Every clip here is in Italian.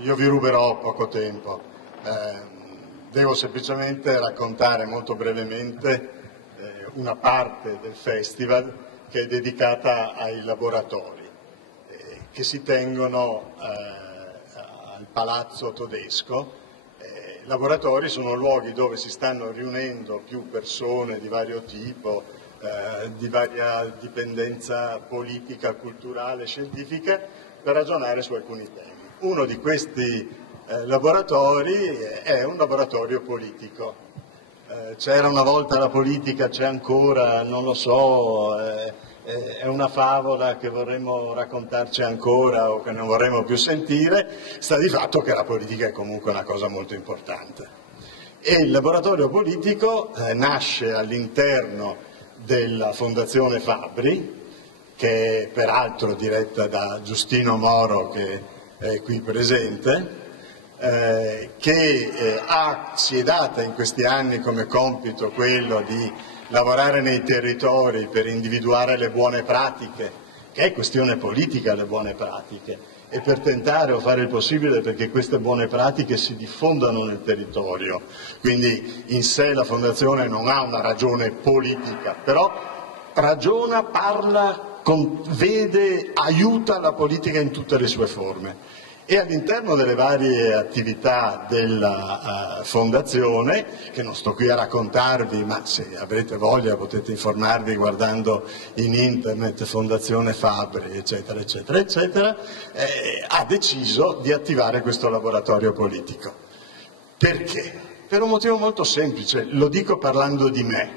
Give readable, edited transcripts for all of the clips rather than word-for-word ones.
io vi ruberò poco tempo. Devo semplicemente raccontare molto brevemente una parte del festival che è dedicata ai laboratori che si tengono al Palazzo Todesco. Laboratori sono luoghi dove si stanno riunendo più persone di vario tipo, di varia dipendenza politica, culturale, scientifica, per ragionare su alcuni temi. Uno di questi laboratori è un laboratorio politico. C'era una volta la politica, c'è ancora, non lo so, è una favola che vorremmo raccontarci ancora o che non vorremmo più sentire. Sta di fatto che la politica è comunque una cosa molto importante. E il laboratorio politico nasce all'interno della Fondazione Fabbri, che è peraltro diretta da Giustino Moro, che è qui presente, che si è data in questi anni come compito quello di lavorare nei territori per individuare le buone pratiche, che è questione politica le buone pratiche, e per tentare o fare il possibile perché queste buone pratiche si diffondano nel territorio. Quindi in sé la Fondazione non ha una ragione politica, però ragiona, parla, vede, aiuta la politica in tutte le sue forme. E all'interno delle varie attività della Fondazione, che non sto qui a raccontarvi, ma se avrete voglia potete informarvi guardando in internet Fondazione Fabbri, eccetera, eccetera, eccetera, ha deciso di attivare questo laboratorio politico. Perché? Per un motivo molto semplice, lo dico parlando di me.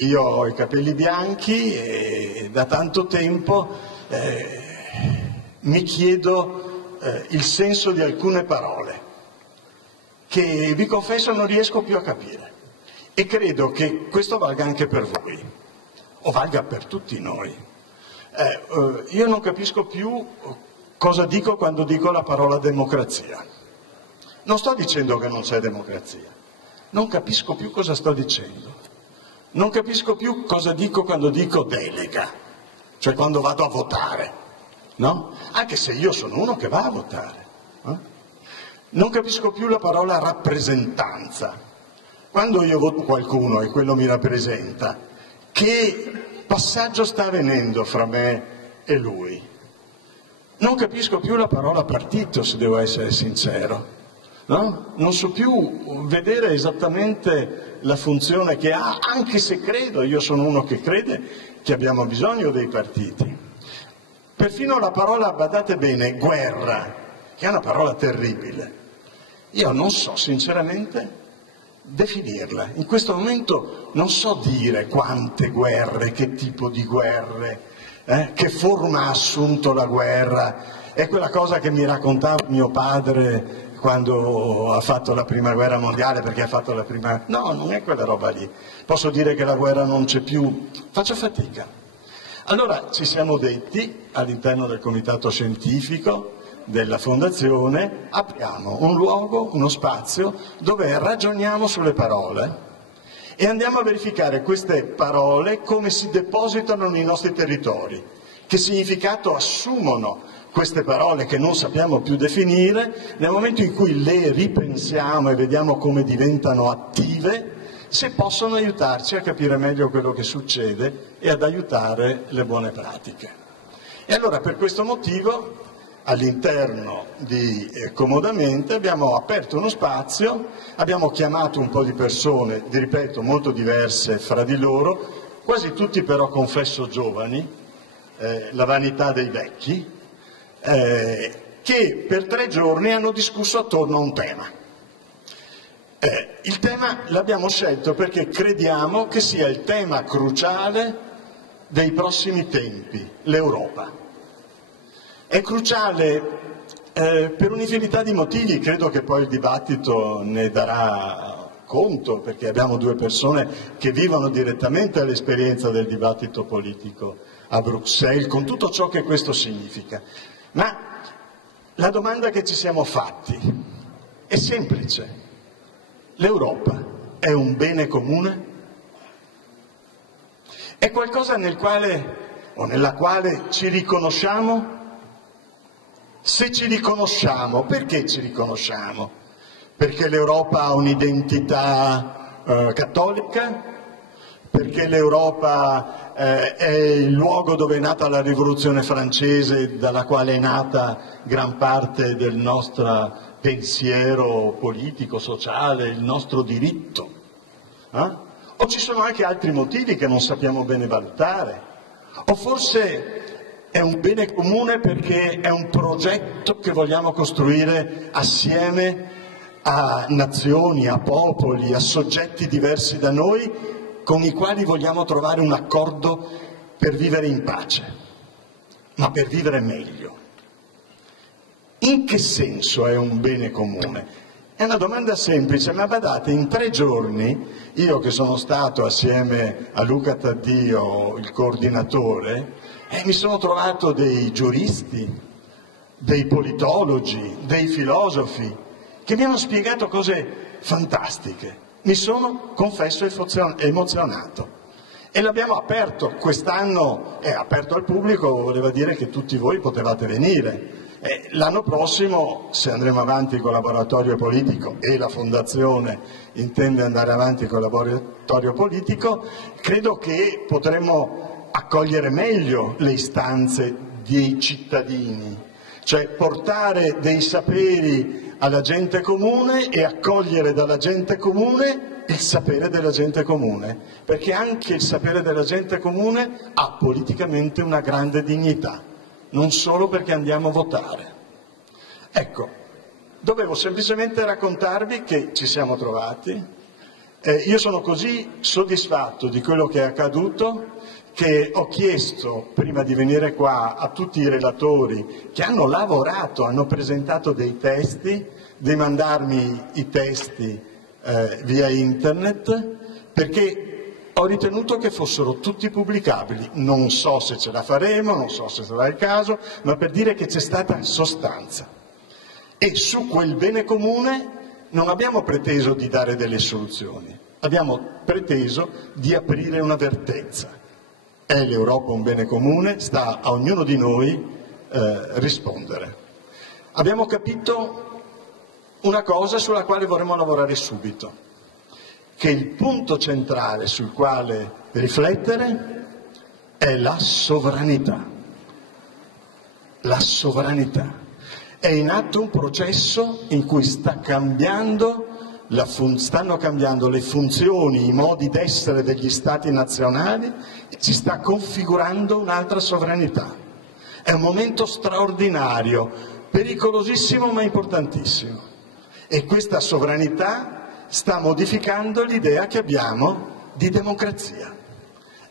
Io ho i capelli bianchi e da tanto tempo mi chiedo il senso di alcune parole che, vi confesso, non riesco più a capire, e credo che questo valga anche per voi o valga per tutti noi. Io non capisco più cosa dico quando dico la parola democrazia. Non sto dicendo che non c'è democrazia, non capisco più cosa sto dicendo, non capisco più cosa dico quando dico delega, cioè quando vado a votare. No? Anche se io sono uno che va a votare. Non capisco più la parola rappresentanza. Quando io voto qualcuno e quello mi rappresenta, che passaggio sta avvenendo fra me e lui? Non capisco più la parola partito, se devo essere sincero. No? Non so più vedere esattamente la funzione che ha, anche se credo, io sono uno che crede che abbiamo bisogno dei partiti. Perfino la parola, badate bene, guerra, che è una parola terribile, io non so sinceramente definirla. In questo momento non so dire quante guerre, che tipo di guerre, che forma ha assunto la guerra. È quella cosa che mi raccontava mio padre quando ha fatto la prima guerra mondiale, perché ha fatto la prima... No, non è quella roba lì. Posso dire che la guerra non c'è più, faccio fatica. Allora ci siamo detti, all'interno del comitato scientifico della Fondazione, apriamo un luogo, uno spazio, dove ragioniamo sulle parole e andiamo a verificare queste parole come si depositano nei nostri territori, che significato assumono queste parole che non sappiamo più definire, nel momento in cui le ripensiamo e vediamo come diventano attive, se possono aiutarci a capire meglio quello che succede e ad aiutare le buone pratiche. E allora per questo motivo all'interno di Comodamente abbiamo aperto uno spazio, abbiamo chiamato un po' di persone, ripeto, molto diverse fra di loro, quasi tutti però confesso giovani, la vanità dei vecchi, che per 3 giorni hanno discusso attorno a un tema. Il tema l'abbiamo scelto perché crediamo che sia il tema cruciale dei prossimi tempi, l'Europa. È cruciale per un'infinità di motivi, credo che poi il dibattito ne darà conto, perché abbiamo 2 persone che vivono direttamente l'esperienza del dibattito politico a Bruxelles, con tutto ciò che questo significa. Ma la domanda che ci siamo fatti è semplice. L'Europa è un bene comune? È qualcosa nel quale o nella quale ci riconosciamo? Se ci riconosciamo, perché ci riconosciamo? Perché l'Europa ha un'identità cattolica? Perché l'Europa è il luogo dove è nata la rivoluzione francese, dalla quale è nata gran parte del nostro pensiero politico, sociale, il nostro diritto? O ci sono anche altri motivi che non sappiamo bene valutare? O forse è un bene comune perché è un progetto che vogliamo costruire assieme a nazioni, a popoli, a soggetti diversi da noi, con i quali vogliamo trovare un accordo per vivere in pace, ma per vivere meglio. In che senso è un bene comune? È una domanda semplice, ma badate, in 3 giorni, io che sono stato assieme a Luca Taddio, il coordinatore, mi sono trovato dei giuristi, dei politologi, dei filosofi, che mi hanno spiegato cose fantastiche. Mi sono, confesso, emozionato. E l'abbiamo aperto, quest'anno è aperto al pubblico, voleva dire che tutti voi potevate venire. L'anno prossimo, se andremo avanti con il laboratorio politico e la Fondazione intende andare avanti con il laboratorio politico, credo che potremo accogliere meglio le istanze dei cittadini, cioè portare dei saperi alla gente comune e accogliere dalla gente comune il sapere della gente comune, perché anche il sapere della gente comune ha politicamente una grande dignità, non solo perché andiamo a votare. Ecco, dovevo semplicemente raccontarvi che ci siamo trovati. Io sono così soddisfatto di quello che è accaduto che ho chiesto, prima di venire qua, a tutti i relatori che hanno lavorato, hanno presentato dei testi, di mandarmi i testi via internet, perché ho ritenuto che fossero tutti pubblicabili. Non so se ce la faremo, non so se sarà il caso, ma per dire che c'è stata sostanza. E su quel bene comune non abbiamo preteso di dare delle soluzioni, abbiamo preteso di aprire un'avvertenza. È l'Europa un bene comune? Sta a ognuno di noi rispondere. Abbiamo capito una cosa sulla quale vorremmo lavorare subito, che il punto centrale sul quale riflettere è la sovranità. La sovranità. È in atto un processo in cui stanno cambiando le funzioni, i modi d'essere degli Stati nazionali, e si sta configurando un'altra sovranità. È un momento straordinario, pericolosissimo ma importantissimo. E questa sovranità sta modificando l'idea che abbiamo di democrazia.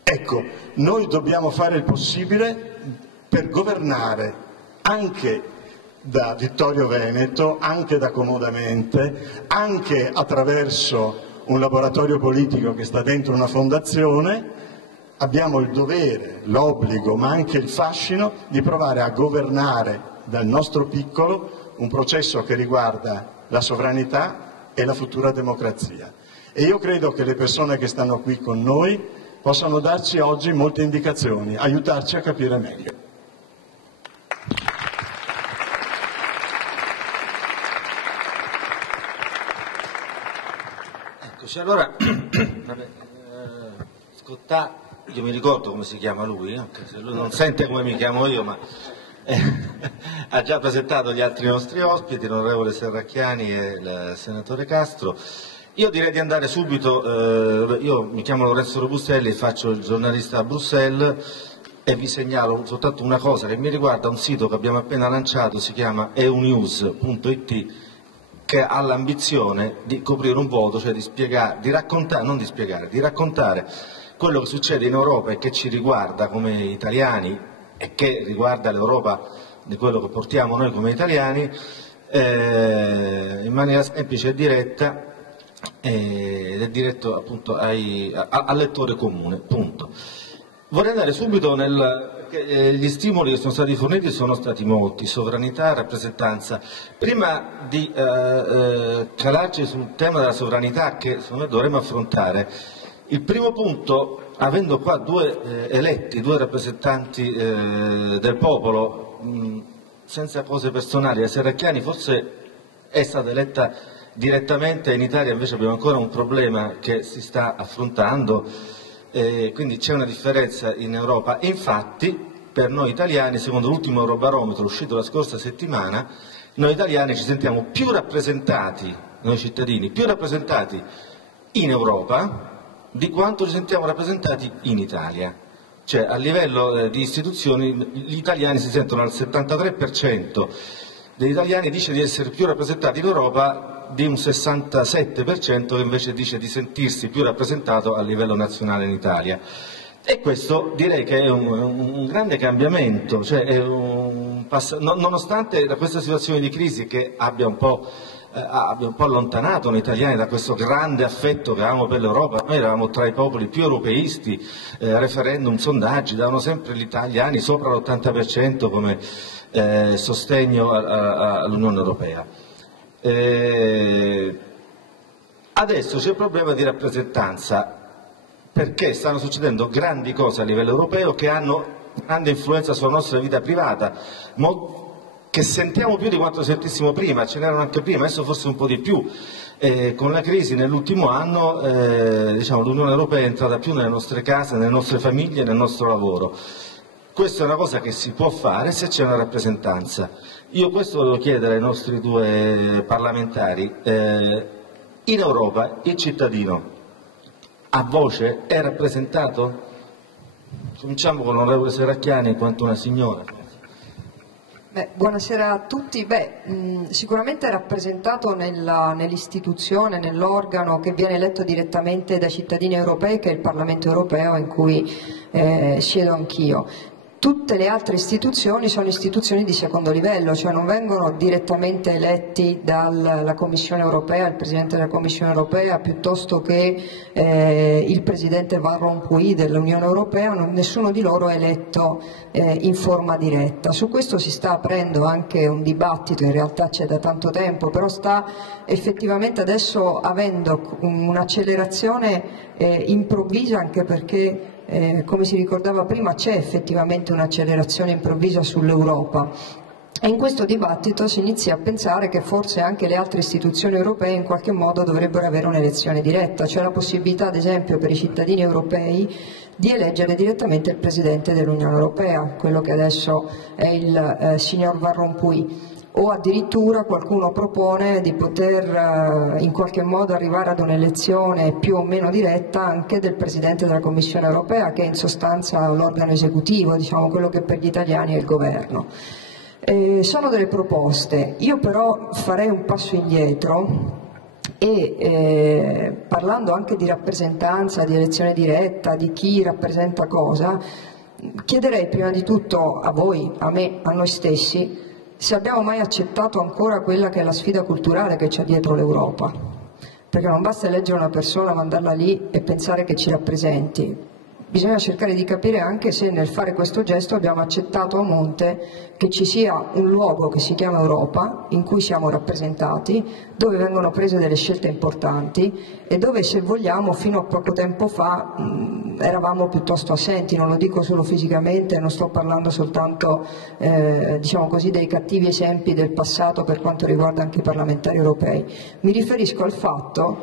Ecco, noi dobbiamo fare il possibile per governare anche da Vittorio Veneto, anche da Comodamente, anche attraverso un laboratorio politico che sta dentro una fondazione. Abbiamo il dovere, l'obbligo, ma anche il fascino di provare a governare dal nostro piccolo un processo che riguarda la sovranità e la futura democrazia. E io credo che le persone che stanno qui con noi possano darci oggi molte indicazioni, aiutarci a capire meglio. Eccoci, allora, Scottà, io mi ricordo come si chiama lui, anche se lui non sente come mi chiamo io, ma ha già presentato gli altri nostri ospiti, l'onorevole Serracchiani e il senatore Castro. Io direi di andare subito, io mi chiamo Lorenzo Robustelli, faccio il giornalista a Bruxelles e vi segnalo soltanto una cosa che mi riguarda un sito che abbiamo appena lanciato, si chiama eunews.it, che ha l'ambizione di coprire un vuoto, cioè di raccontare quello che succede in Europa e che ci riguarda come italiani e che riguarda l'Europa di quello che portiamo noi come italiani, in maniera semplice e diretta, ed è diretto appunto al lettore comune, punto. Vorrei andare subito perché gli stimoli che sono stati forniti sono stati molti: sovranità, rappresentanza. Prima di calarci sul tema della sovranità che secondo me dovremmo affrontare, il primo punto, avendo qua due eletti, due rappresentanti del popolo, senza cose personali, la Serracchiani forse è stata eletta direttamente, in Italia invece abbiamo ancora un problema che si sta affrontando, quindi c'è una differenza in Europa. E infatti per noi italiani, secondo l'ultimo Eurobarometro uscito la scorsa settimana, noi italiani ci sentiamo più rappresentati, noi cittadini, più rappresentati in Europa di quanto ci sentiamo rappresentati in Italia. Cioè a livello di istituzioni gli italiani si sentono al 73% degli italiani dice di essere più rappresentati in Europa di un 67% che invece dice di sentirsi più rappresentato a livello nazionale in Italia. E questo direi che è un grande cambiamento, cioè è nonostante questa situazione di crisi che abbia un po' allontanato noi italiani da questo grande affetto che avevamo per l'Europa. Noi eravamo tra i popoli più europeisti, referendum, sondaggi davano sempre gli italiani sopra l'80% come sostegno all'Unione Europea. Adesso c'è il problema di rappresentanza, perché stanno succedendo grandi cose a livello europeo che hanno grande influenza sulla nostra vita privata, che sentiamo più di quanto sentissimo prima, ce n'erano anche prima, adesso forse un po' di più. Con la crisi nell'ultimo anno l'Unione Europea è entrata più nelle nostre case, nelle nostre famiglie, nel nostro lavoro. Questa è una cosa che si può fare se c'è una rappresentanza. Io questo volevo chiedere ai nostri due parlamentari. In Europa il cittadino ha voce? È rappresentato? Cominciamo con l'onorevole Serracchiani in quanto una signora. Buonasera a tutti. Sicuramente è rappresentato nell'istituzione, nell'organo che viene eletto direttamente dai cittadini europei, che è il Parlamento europeo in cui siedo anch'io. Tutte le altre istituzioni sono istituzioni di secondo livello, cioè non vengono direttamente eletti dalla Commissione europea, il Presidente della Commissione europea, piuttosto che il Presidente Van Rompuy dell'Unione Europea. Nessuno di loro è eletto in forma diretta. Su questo si sta aprendo anche un dibattito, in realtà c'è da tanto tempo, però sta effettivamente adesso avendo un'accelerazione improvvisa, anche perché come si ricordava prima c'è effettivamente un'accelerazione improvvisa sull'Europa. E in questo dibattito si inizia a pensare che forse anche le altre istituzioni europee in qualche modo dovrebbero avere un'elezione diretta, cioè la possibilità ad esempio per i cittadini europei di eleggere direttamente il Presidente dell'Unione Europea, quello che adesso è il signor Van Rompuy. O addirittura qualcuno propone di poter in qualche modo arrivare ad un'elezione più o meno diretta anche del Presidente della Commissione europea, che è in sostanza l'organo esecutivo, diciamo quello che per gli italiani è il governo. Sono delle proposte, io però farei un passo indietro e parlando anche di rappresentanza, di elezione diretta, di chi rappresenta cosa, chiederei prima di tutto a voi, a me, a noi stessi, se abbiamo mai accettato ancora quella che è la sfida culturale che c'è dietro l'Europa, perché non basta eleggere una persona, mandarla lì e pensare che ci rappresenti. Bisogna cercare di capire anche se nel fare questo gesto abbiamo accettato a monte che ci sia un luogo che si chiama Europa, in cui siamo rappresentati, dove vengono prese delle scelte importanti e dove, se vogliamo, fino a poco tempo fa eravamo piuttosto assenti. Non lo dico solo fisicamente, non sto parlando soltanto diciamo così, dei cattivi esempi del passato per quanto riguarda anche i parlamentari europei. Mi riferisco al fatto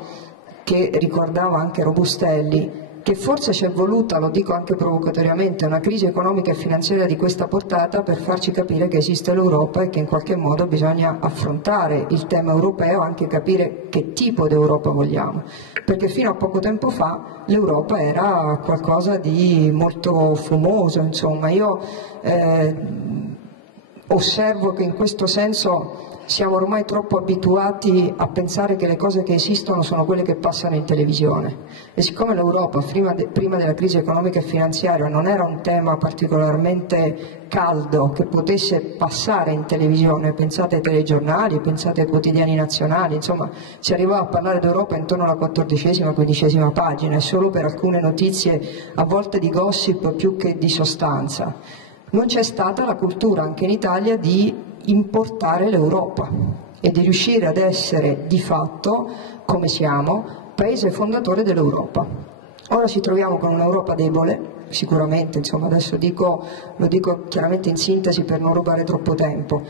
che ricordava anche Robustelli, che forse ci è voluta, lo dico anche provocatoriamente, una crisi economica e finanziaria di questa portata per farci capire che esiste l'Europa e che in qualche modo bisogna affrontare il tema europeo, anche capire che tipo di Europa vogliamo, perché fino a poco tempo fa l'Europa era qualcosa di molto fumoso, insomma. Io osservo che in questo senso siamo ormai troppo abituati a pensare che le cose che esistono sono quelle che passano in televisione, e siccome l'Europa prima della crisi economica e finanziaria non era un tema particolarmente caldo che potesse passare in televisione, pensate ai telegiornali, pensate ai quotidiani nazionali, insomma si arrivava a parlare d'Europa intorno alla 14ª, 15ª pagina, e solo per alcune notizie a volte di gossip più che di sostanza. Non c'è stata la cultura anche in Italia di importare l'Europa e di riuscire ad essere di fatto, come siamo, paese fondatore dell'Europa. Ora ci troviamo con un'Europa debole, sicuramente, insomma adesso lo dico chiaramente in sintesi per non rubare troppo tempo,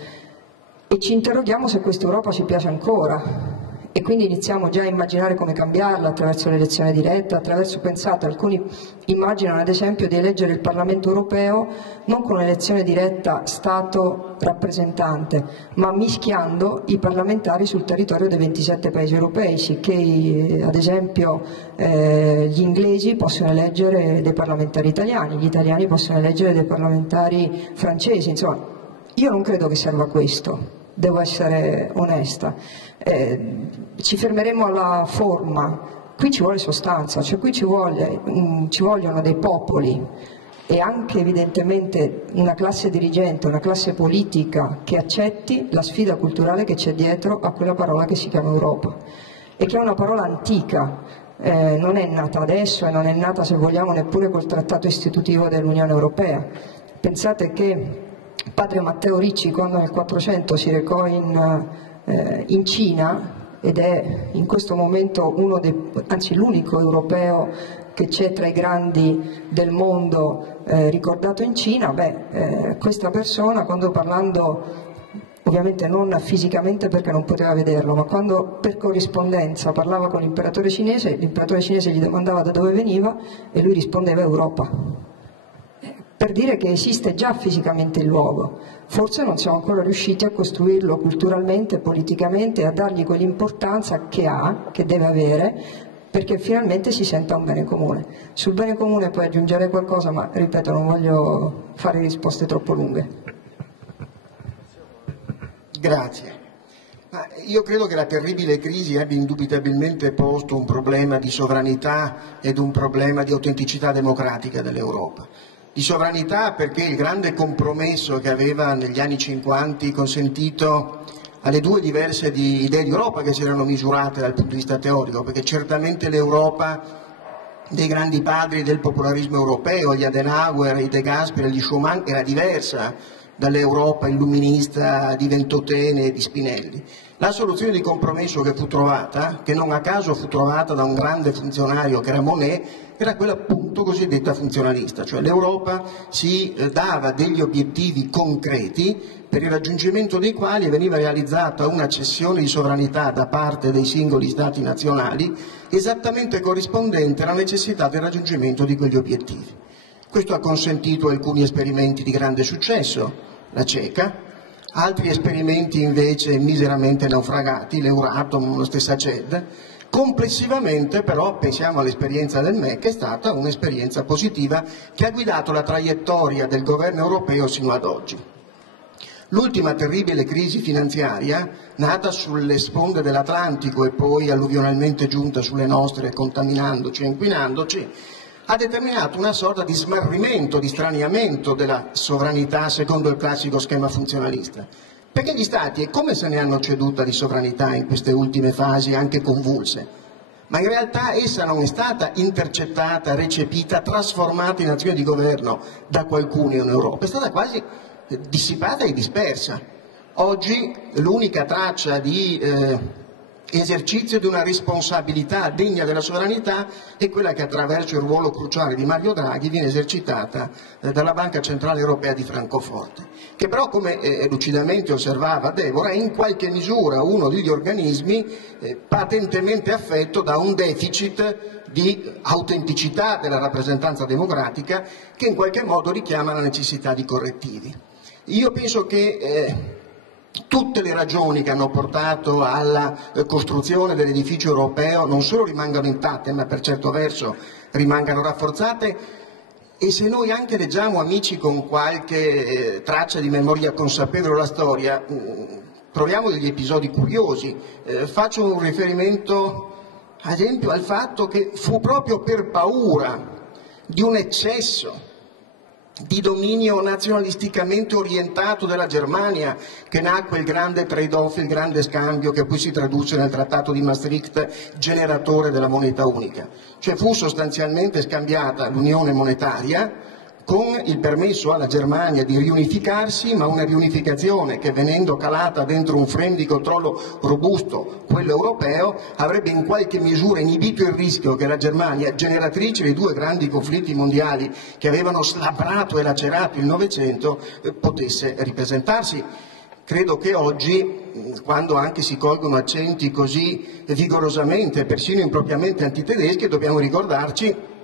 e ci interroghiamo se questa Europa ci piace ancora. E quindi iniziamo già a immaginare come cambiarla attraverso l'elezione diretta, attraverso, pensate, alcuni immaginano ad esempio di eleggere il Parlamento europeo non con un'elezione diretta Stato-rappresentante, ma mischiando i parlamentari sul territorio dei 27 paesi europei, sicché ad esempio gli inglesi possono eleggere dei parlamentari italiani, gli italiani possono eleggere dei parlamentari francesi, insomma io non credo che serva questo. Devo essere onesta, ci fermeremo alla forma, qui ci vuole sostanza, cioè qui ci vogliono dei popoli e anche evidentemente una classe dirigente, una classe politica che accetti la sfida culturale che c'è dietro a quella parola che si chiama Europa e che è una parola antica, non è nata adesso e non è nata, se vogliamo, neppure col trattato istitutivo dell'Unione Europea. Pensate che padre Matteo Ricci, quando nel 400 si recò in Cina, ed è in questo momento anzi l'unico europeo che c'è tra i grandi del mondo ricordato in Cina, questa persona, quando parlando, ovviamente non fisicamente perché non poteva vederlo, ma quando per corrispondenza parlava con l'imperatore cinese gli domandava da dove veniva e lui rispondeva Europa. Per dire che esiste già fisicamente il luogo, forse non siamo ancora riusciti a costruirlo culturalmente e politicamente e a dargli quell'importanza che deve avere, perché finalmente si senta un bene comune. Sul bene comune puoi aggiungere qualcosa, ma ripeto, non voglio fare risposte troppo lunghe. Grazie. Io credo che la terribile crisi abbia indubitabilmente posto un problema di sovranità ed un problema di autenticità democratica dell'Europa. Di sovranità perché il grande compromesso che aveva negli anni 50 consentito alle due diverse idee di Europa che si erano misurate dal punto di vista teorico, perché certamente l'Europa dei grandi padri del popolarismo europeo, gli Adenauer, i De Gasperi, gli Schuman, era diversa dall'Europa illuminista di Ventotene e di Spinelli. La soluzione di compromesso che fu trovata, che non a caso fu trovata da un grande funzionario che era Monnet, era quella appunto cosiddetta funzionalista, cioè l'Europa si dava degli obiettivi concreti per il raggiungimento dei quali veniva realizzata una cessione di sovranità da parte dei singoli stati nazionali esattamente corrispondente alla necessità del raggiungimento di quegli obiettivi. Questo ha consentito alcuni esperimenti di grande successo, la CECA, altri esperimenti invece miseramente naufragati, l'Euratom, la stessa CED. Complessivamente però, pensiamo all'esperienza del MEC, è stata un'esperienza positiva che ha guidato la traiettoria del governo europeo sino ad oggi. L'ultima terribile crisi finanziaria, nata sulle sponde dell'Atlantico e poi alluvionalmente giunta sulle nostre contaminandoci e inquinandoci, ha determinato una sorta di smarrimento, di straniamento della sovranità secondo il classico schema funzionalista. Perché gli Stati è come se ne hanno ceduta di sovranità in queste ultime fasi anche convulse, ma in realtà essa non è stata intercettata, recepita, trasformata in azione di governo da qualcuno in Europa, è stata quasi dissipata e dispersa. Oggi l'unica traccia di esercizio di una responsabilità degna della sovranità è quella che attraverso il ruolo cruciale di Mario Draghi viene esercitata dalla Banca Centrale Europea di Francoforte, che però, come lucidamente osservava Deborah, è in qualche misura uno degli organismi patentemente affetto da un deficit di autenticità della rappresentanza democratica che in qualche modo richiama la necessità di correttivi. Io penso che tutte le ragioni che hanno portato alla costruzione dell'edificio europeo non solo rimangano intatte, ma per certo verso rimangano rafforzate, e se noi anche leggiamo, amici, con qualche traccia di memoria consapevole la storia, troviamo degli episodi curiosi. Faccio un riferimento ad esempio al fatto che fu proprio per paura di un eccesso di dominio nazionalisticamente orientato della Germania che nacque il grande trade-off, il grande scambio che poi si tradusse nel trattato di Maastricht, generatore della moneta unica. Cioè fu sostanzialmente scambiata l'unione monetaria con il permesso alla Germania di riunificarsi, ma una riunificazione che, venendo calata dentro un frame di controllo robusto, quello europeo, avrebbe in qualche misura inibito il rischio che la Germania, generatrice dei due grandi conflitti mondiali che avevano slabbrato e lacerato il Novecento, potesse ripresentarsi. Credo che oggi, quando anche si colgono accenti così vigorosamente, persino impropriamente antitedeschi, dobbiamo ricordarci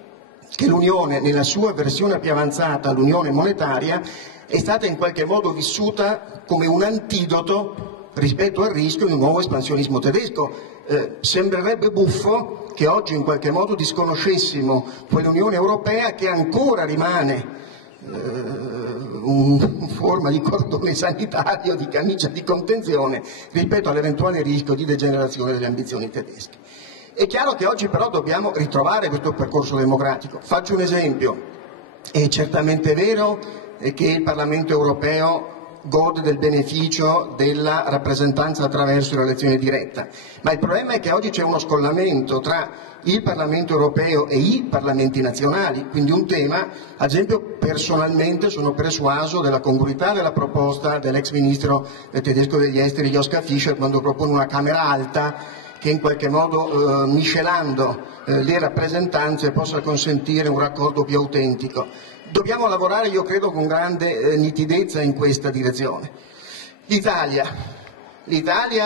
che l'Unione, nella sua versione più avanzata, l'Unione monetaria, è stata in qualche modo vissuta come un antidoto rispetto al rischio di un nuovo espansionismo tedesco. Sembrerebbe buffo che oggi in qualche modo disconoscessimo quell'Unione Europea che ancora rimane in forma di cordone sanitario, di camicia di contenzione rispetto all'eventuale rischio di degenerazione delle ambizioni tedesche. È chiaro che oggi però dobbiamo ritrovare questo percorso democratico. Faccio un esempio: è certamente vero che il Parlamento europeo gode del beneficio della rappresentanza attraverso l'elezione diretta, ma il problema è che oggi c'è uno scollamento tra il Parlamento europeo e i Parlamenti nazionali, quindi un tema, ad esempio personalmente sono persuaso della congruità della proposta dell'ex ministro tedesco degli esteri Joschka Fischer quando propone una Camera alta che in qualche modo, miscelando le rappresentanze, possa consentire un raccordo più autentico. Dobbiamo lavorare, io credo, con grande nitidezza in questa direzione. L'Italia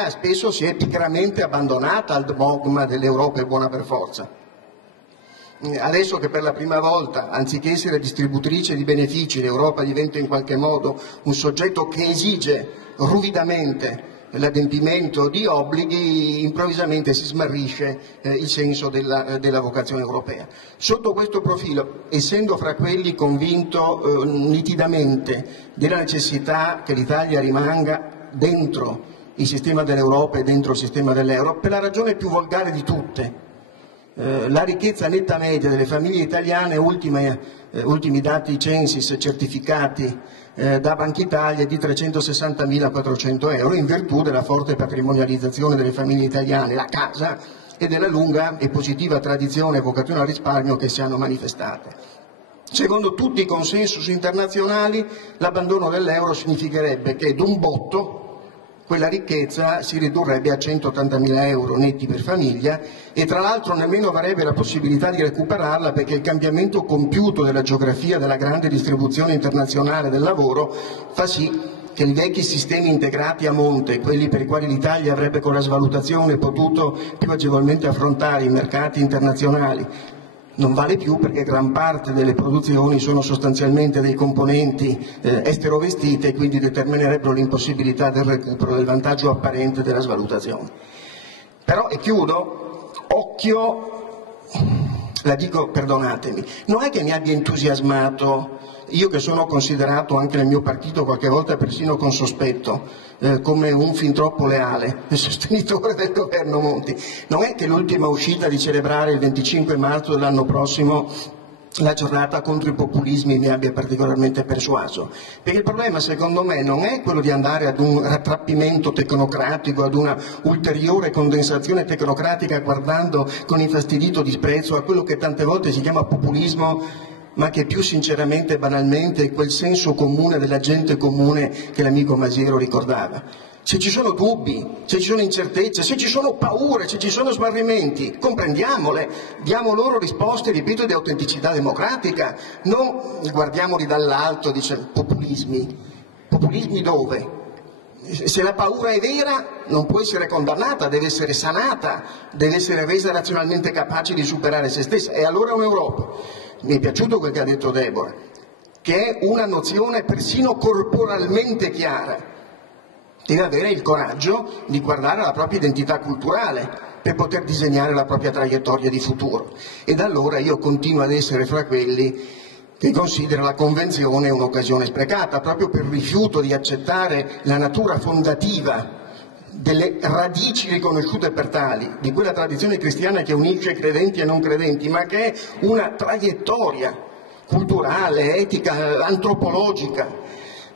spesso si è picramente abbandonata al dogma dell'Europa è buona per forza. Adesso che per la prima volta, anziché essere distributrice di benefici, l'Europa diventa in qualche modo un soggetto che esige ruvidamente l'adempimento di obblighi, improvvisamente si smarrisce il senso della vocazione europea. Sotto questo profilo, essendo fra quelli convinto nitidamente della necessità che l'Italia rimanga dentro il sistema dell'Europa e dentro il sistema dell'euro, per la ragione più volgare di tutte, la ricchezza netta media delle famiglie italiane, ultimi dati Censis certificati da Banca Italia, è di 360.400 euro, in virtù della forte patrimonializzazione delle famiglie italiane, la casa, e della lunga e positiva tradizione e vocazione al risparmio che si hanno manifestate. Secondo tutti i consensus internazionali, l'abbandono dell'euro significherebbe che d'un botto quella ricchezza si ridurrebbe a 180.000 euro netti per famiglia, e tra l'altro nemmeno avrebbe la possibilità di recuperarla, perché il cambiamento compiuto della geografia della grande distribuzione internazionale del lavoro fa sì che i vecchi sistemi integrati a monte, quelli per i quali l'Italia avrebbe con la svalutazione potuto più agevolmente affrontare i mercati internazionali, non vale più, perché gran parte delle produzioni sono sostanzialmente dei componenti esterovestite e quindi determinerebbero l'impossibilità del recupero del vantaggio apparente della svalutazione. Però, e chiudo, occhio, la dico, perdonatemi, non è che mi abbia entusiasmato, io che sono considerato anche nel mio partito qualche volta persino con sospetto, come un fin troppo leale sostenitore del governo Monti, non è che l'ultima uscita di celebrare il 25 marzo dell'anno prossimo la giornata contro i populismi mi abbia particolarmente persuaso, perché il problema secondo me non è quello di andare ad un rattrappimento tecnocratico, ad una ulteriore condensazione tecnocratica guardando con infastidito disprezzo a quello che tante volte si chiama populismo, ma che più sinceramente e banalmente è quel senso comune della gente comune che l'amico Masiero ricordava. Se ci sono dubbi, se ci sono incertezze, se ci sono paure, se ci sono smarrimenti, comprendiamole, diamo loro risposte, ripeto, di autenticità democratica, non guardiamoli dall'alto, dice populismi. Populismi dove? Se la paura è vera non può essere condannata, deve essere sanata, deve essere resa razionalmente capace di superare se stessa, e allora un'Europa. Mi è piaciuto quel che ha detto Deborah, che è una nozione persino corporalmente chiara. Deve avere il coraggio di guardare alla propria identità culturale per poter disegnare la propria traiettoria di futuro. Ed allora io continuo ad essere fra quelli che considera la Convenzione un'occasione sprecata, proprio per rifiuto di accettare la natura fondativa delle radici riconosciute per tali, di quella tradizione cristiana che unisce credenti e non credenti, ma che è una traiettoria culturale, etica, antropologica,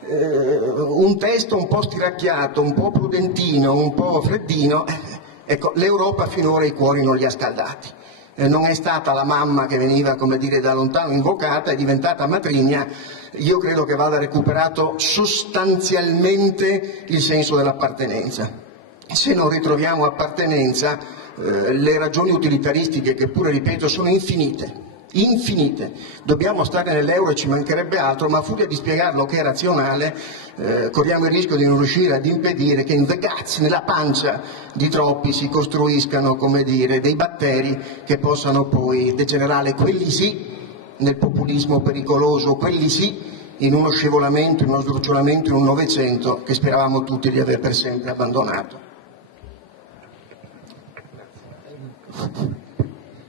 un testo un po' stiracchiato, un po' prudentino, un po' freddino. Ecco, l'Europa finora i cuori non li ha scaldati. non è stata la mamma che veniva, come dire, da lontano invocata, è diventata matrigna. Io credo che vada recuperato sostanzialmente il senso dell'appartenenza. Se non ritroviamo appartenenza, le ragioni utilitaristiche, che pure ripeto sono infinite, dobbiamo stare nell'euro e ci mancherebbe altro, ma a furia di spiegarlo che è razionale, corriamo il rischio di non riuscire ad impedire che in the guts, nella pancia di troppi, si costruiscano, come dire, dei batteri che possano poi degenerare, quelli sì, nel populismo pericoloso, quelli sì, in uno scivolamento, in uno sdrucciolamento, in un Novecento che speravamo tutti di aver per sempre abbandonato.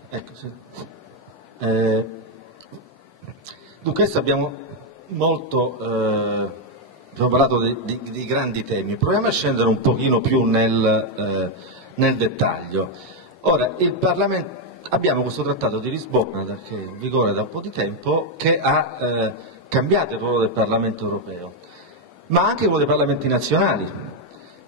Ecco, sì. Dunque abbiamo parlato di grandi temi, proviamo a scendere un pochino più nel dettaglio. Ora, abbiamo questo trattato di Lisbona, che è in vigore da un po' di tempo, che ha cambiato il ruolo del Parlamento europeo, ma anche quello dei Parlamenti nazionali,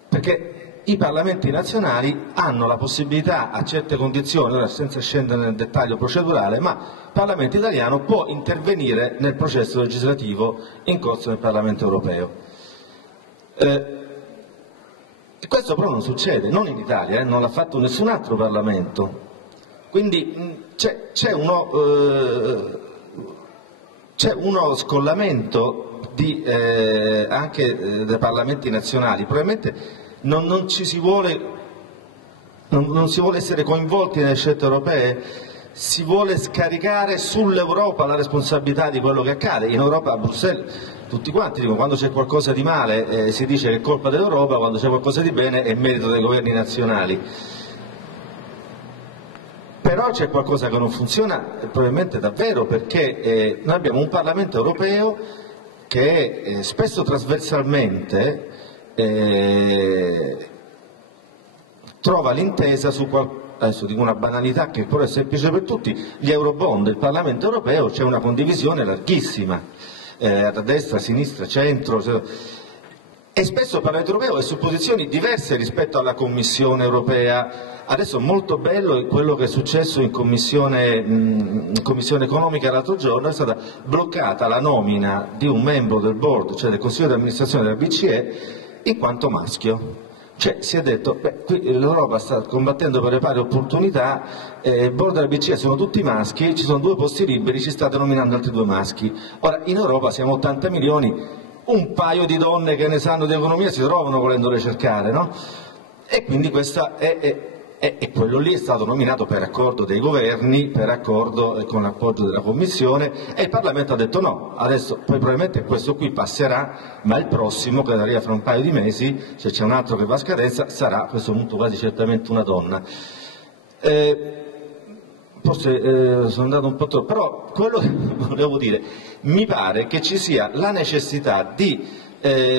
perché i Parlamenti nazionali hanno la possibilità, a certe condizioni, ora senza scendere nel dettaglio procedurale, ma il Parlamento italiano può intervenire nel processo legislativo in corso nel Parlamento europeo. Questo però non succede, non in Italia, non l'ha fatto nessun altro Parlamento. Quindi c'è uno scollamento anche dei Parlamenti nazionali, probabilmente non si vuole essere coinvolti nelle scelte europee, si vuole scaricare sull'Europa la responsabilità di quello che accade. In Europa, a Bruxelles, tutti quanti dicono quando c'è qualcosa di male si dice che è colpa dell'Europa, quando c'è qualcosa di bene è merito dei governi nazionali. Però c'è qualcosa che non funziona probabilmente davvero, perché noi abbiamo un Parlamento europeo che spesso trasversalmente trova l'intesa su adesso dico una banalità che però è semplice per tutti, gli Eurobond. Il Parlamento europeo c'è una condivisione larghissima, da destra, a sinistra, centro, e spesso il Parlamento europeo è su posizioni diverse rispetto alla Commissione europea. Adesso molto bello è quello che è successo in Commissione economica l'altro giorno, è stata bloccata la nomina di un membro del board, cioè del Consiglio di amministrazione della BCE, in quanto maschio. Cioè si è detto, qui l'Europa sta combattendo per le pari opportunità, il board della BCE sono tutti maschi, ci sono 2 posti liberi, ci state nominando altri 2 maschi. Ora in Europa siamo 80 milioni, un paio di donne che ne sanno di economia si trovano volendole cercare, no? E quindi questa e quello lì è stato nominato per accordo dei governi, per accordo con l'appoggio della Commissione, e il Parlamento ha detto no, adesso poi probabilmente questo qui passerà, ma il prossimo, che arriva fra un paio di mesi, se c'è un altro che va a scadenza, sarà a questo punto quasi certamente una donna. Forse sono andato un po' troppo, però quello che volevo dire, mi pare che ci sia la necessità di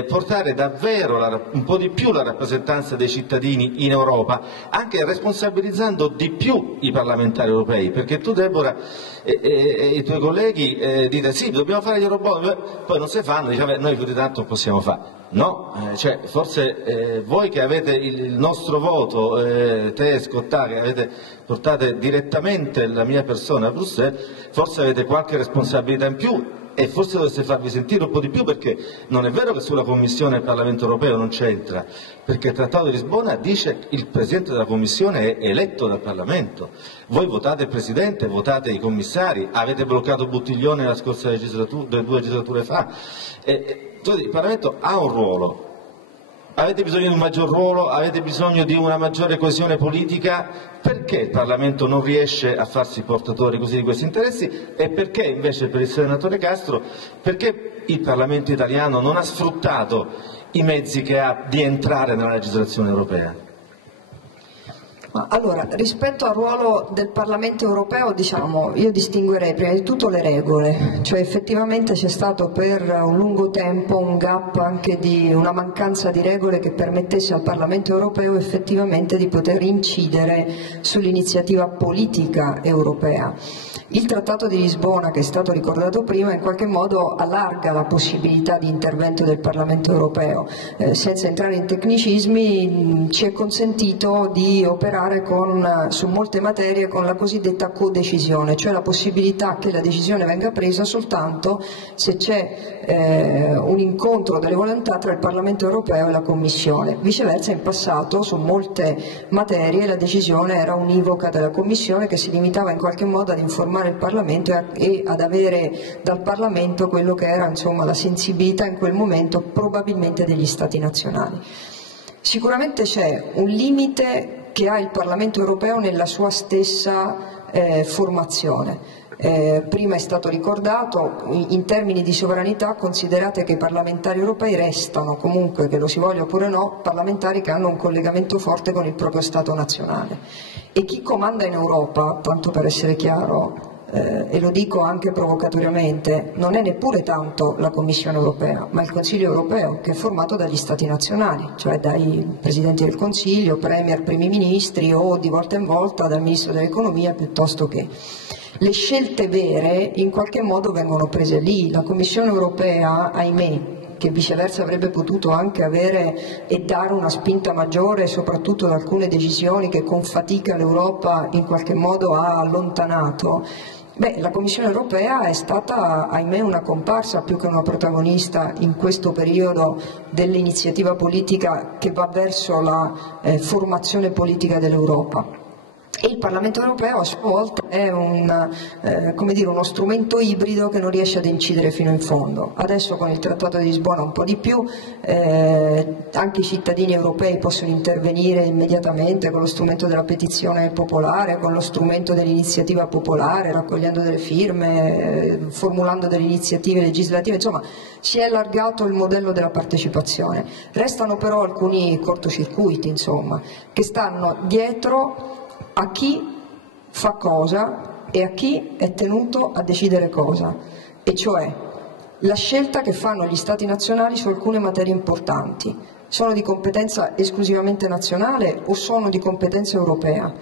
portare davvero un po' di più la rappresentanza dei cittadini in Europa, anche responsabilizzando di più i parlamentari europei, perché tu, Deborah, e i tuoi colleghi dite sì, dobbiamo fare gli Eurobond, poi non si fanno, dice noi più di tanto non possiamo fare. No, cioè, forse voi che avete il nostro voto, te e Scottà, che portate direttamente la mia persona a Bruxelles, forse avete qualche responsabilità in più, e forse dovreste farvi sentire un po' di più, perché non è vero che sulla Commissione il Parlamento europeo non c'entra, perché il Trattato di Lisbona dice che il Presidente della Commissione è eletto dal Parlamento. Voi votate il Presidente, votate i commissari, avete bloccato Buttiglione la scorsa legislatura, 2 legislature fa. Il Parlamento ha un ruolo. Avete bisogno di un maggior ruolo, avete bisogno di una maggiore coesione politica. Perché il Parlamento non riesce a farsi portatore così di questi interessi, e perché invece, per il senatore Castro, perché il Parlamento italiano non ha sfruttato i mezzi che ha di entrare nella legislazione europea? Allora, rispetto al ruolo del Parlamento europeo, diciamo, io distinguerei prima di tutto le regole, cioè effettivamente c'è stato per un lungo tempo un gap, anche di una mancanza di regole che permettesse al Parlamento europeo effettivamente di poter incidere sull'iniziativa politica europea. Il Trattato di Lisbona, che è stato ricordato prima, in qualche modo allarga la possibilità di intervento del Parlamento europeo. Senza entrare in tecnicismi, ci è consentito di operare operare su molte materie con la cosiddetta codecisione, cioè la possibilità che la decisione venga presa soltanto se c'è un incontro delle volontà tra il Parlamento europeo e la Commissione. Viceversa, in passato su molte materie la decisione era univoca della Commissione, che si limitava in qualche modo ad informare il Parlamento e ad avere dal Parlamento quello che era, insomma, la sensibilità in quel momento probabilmente degli Stati nazionali. Sicuramente c'è un limite che ha il Parlamento europeo nella sua stessa formazione. Prima è stato ricordato, in termini di sovranità, considerate che i parlamentari europei restano comunque, che lo si voglia oppure no, parlamentari che hanno un collegamento forte con il proprio Stato nazionale. E chi comanda in Europa, tanto per essere chiaro, e lo dico anche provocatoriamente, non è neppure tanto la Commissione europea, ma il Consiglio europeo, che è formato dagli Stati nazionali, cioè dai Presidenti del Consiglio, Premier, Primi Ministri o di volta in volta dal Ministro dell'Economia, piuttosto che. Le scelte vere in qualche modo vengono prese lì. La Commissione europea, ahimè, che viceversa avrebbe potuto anche avere e dare una spinta maggiore soprattutto ad alcune decisioni che con fatica l'Europa in qualche modo ha allontanato. La Commissione europea è stata, ahimè, una comparsa più che una protagonista in questo periodo dell'iniziativa politica che va verso la formazione politica dell'Europa. E il Parlamento europeo a sua volta è uno strumento ibrido che non riesce ad incidere fino in fondo. Adesso con il Trattato di Lisbona un po' di più, anche i cittadini europei possono intervenire immediatamente con lo strumento della petizione popolare, con lo strumento dell'iniziativa popolare, raccogliendo delle firme, formulando delle iniziative legislative, insomma si è allargato il modello della partecipazione. Restano però alcuni cortocircuiti, insomma, che stanno dietro a chi fa cosa e a chi è tenuto a decidere cosa, e cioè la scelta che fanno gli Stati nazionali su alcune materie importanti. Sono di competenza esclusivamente nazionale o sono di competenza europea?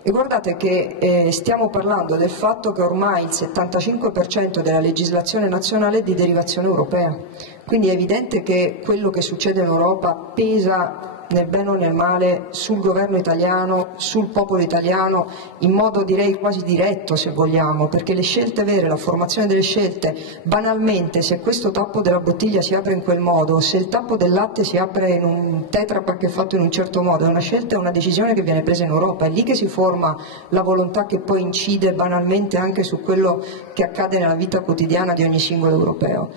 E guardate che stiamo parlando del fatto che ormai il 75% della legislazione nazionale è di derivazione europea, quindi è evidente che quello che succede in Europa pesa nel bene o nel male sul governo italiano, sul popolo italiano, in modo direi quasi diretto se vogliamo, perché le scelte vere, la formazione delle scelte, banalmente se questo tappo della bottiglia si apre in quel modo, se il tappo del latte si apre in un tetrapack che è fatto in un certo modo, è una scelta, è una decisione che viene presa in Europa, è lì che si forma la volontà che poi incide banalmente anche su quello che accade nella vita quotidiana di ogni singolo europeo.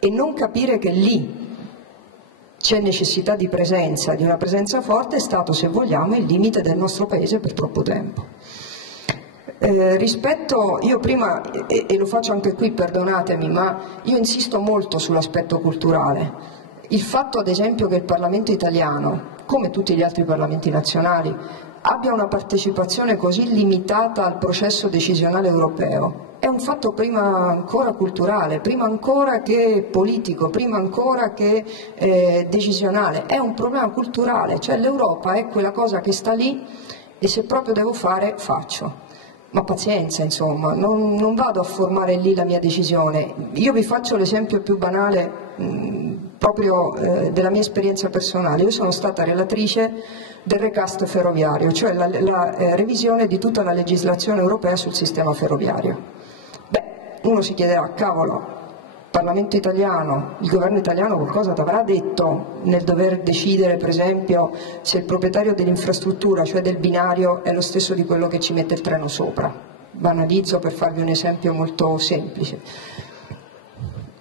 E non capire che lì c'è necessità di presenza, di una presenza forte, è stato, se vogliamo, il limite del nostro Paese per troppo tempo. Io prima, e lo faccio anche qui, perdonatemi, ma io insisto molto sull'aspetto culturale. Il fatto, ad esempio, che il Parlamento italiano, come tutti gli altri Parlamenti nazionali, abbia una partecipazione così limitata al processo decisionale europeo è un fatto prima ancora culturale, prima ancora che politico, prima ancora che decisionale, è un problema culturale, cioè l'Europa è quella cosa che sta lì e se proprio devo fare, faccio. Ma pazienza, insomma, non vado a formare lì la mia decisione. Io vi faccio l'esempio più banale proprio della mia esperienza personale. Io sono stata relatrice del recast ferroviario, cioè la revisione di tutta la legislazione europea sul sistema ferroviario. Uno si chiederà, cavolo, il Parlamento italiano, il governo italiano qualcosa ti avrà detto nel dover decidere, per esempio, se il proprietario dell'infrastruttura, cioè del binario, è lo stesso di quello che ci mette il treno sopra. Banalizzo per farvi un esempio molto semplice.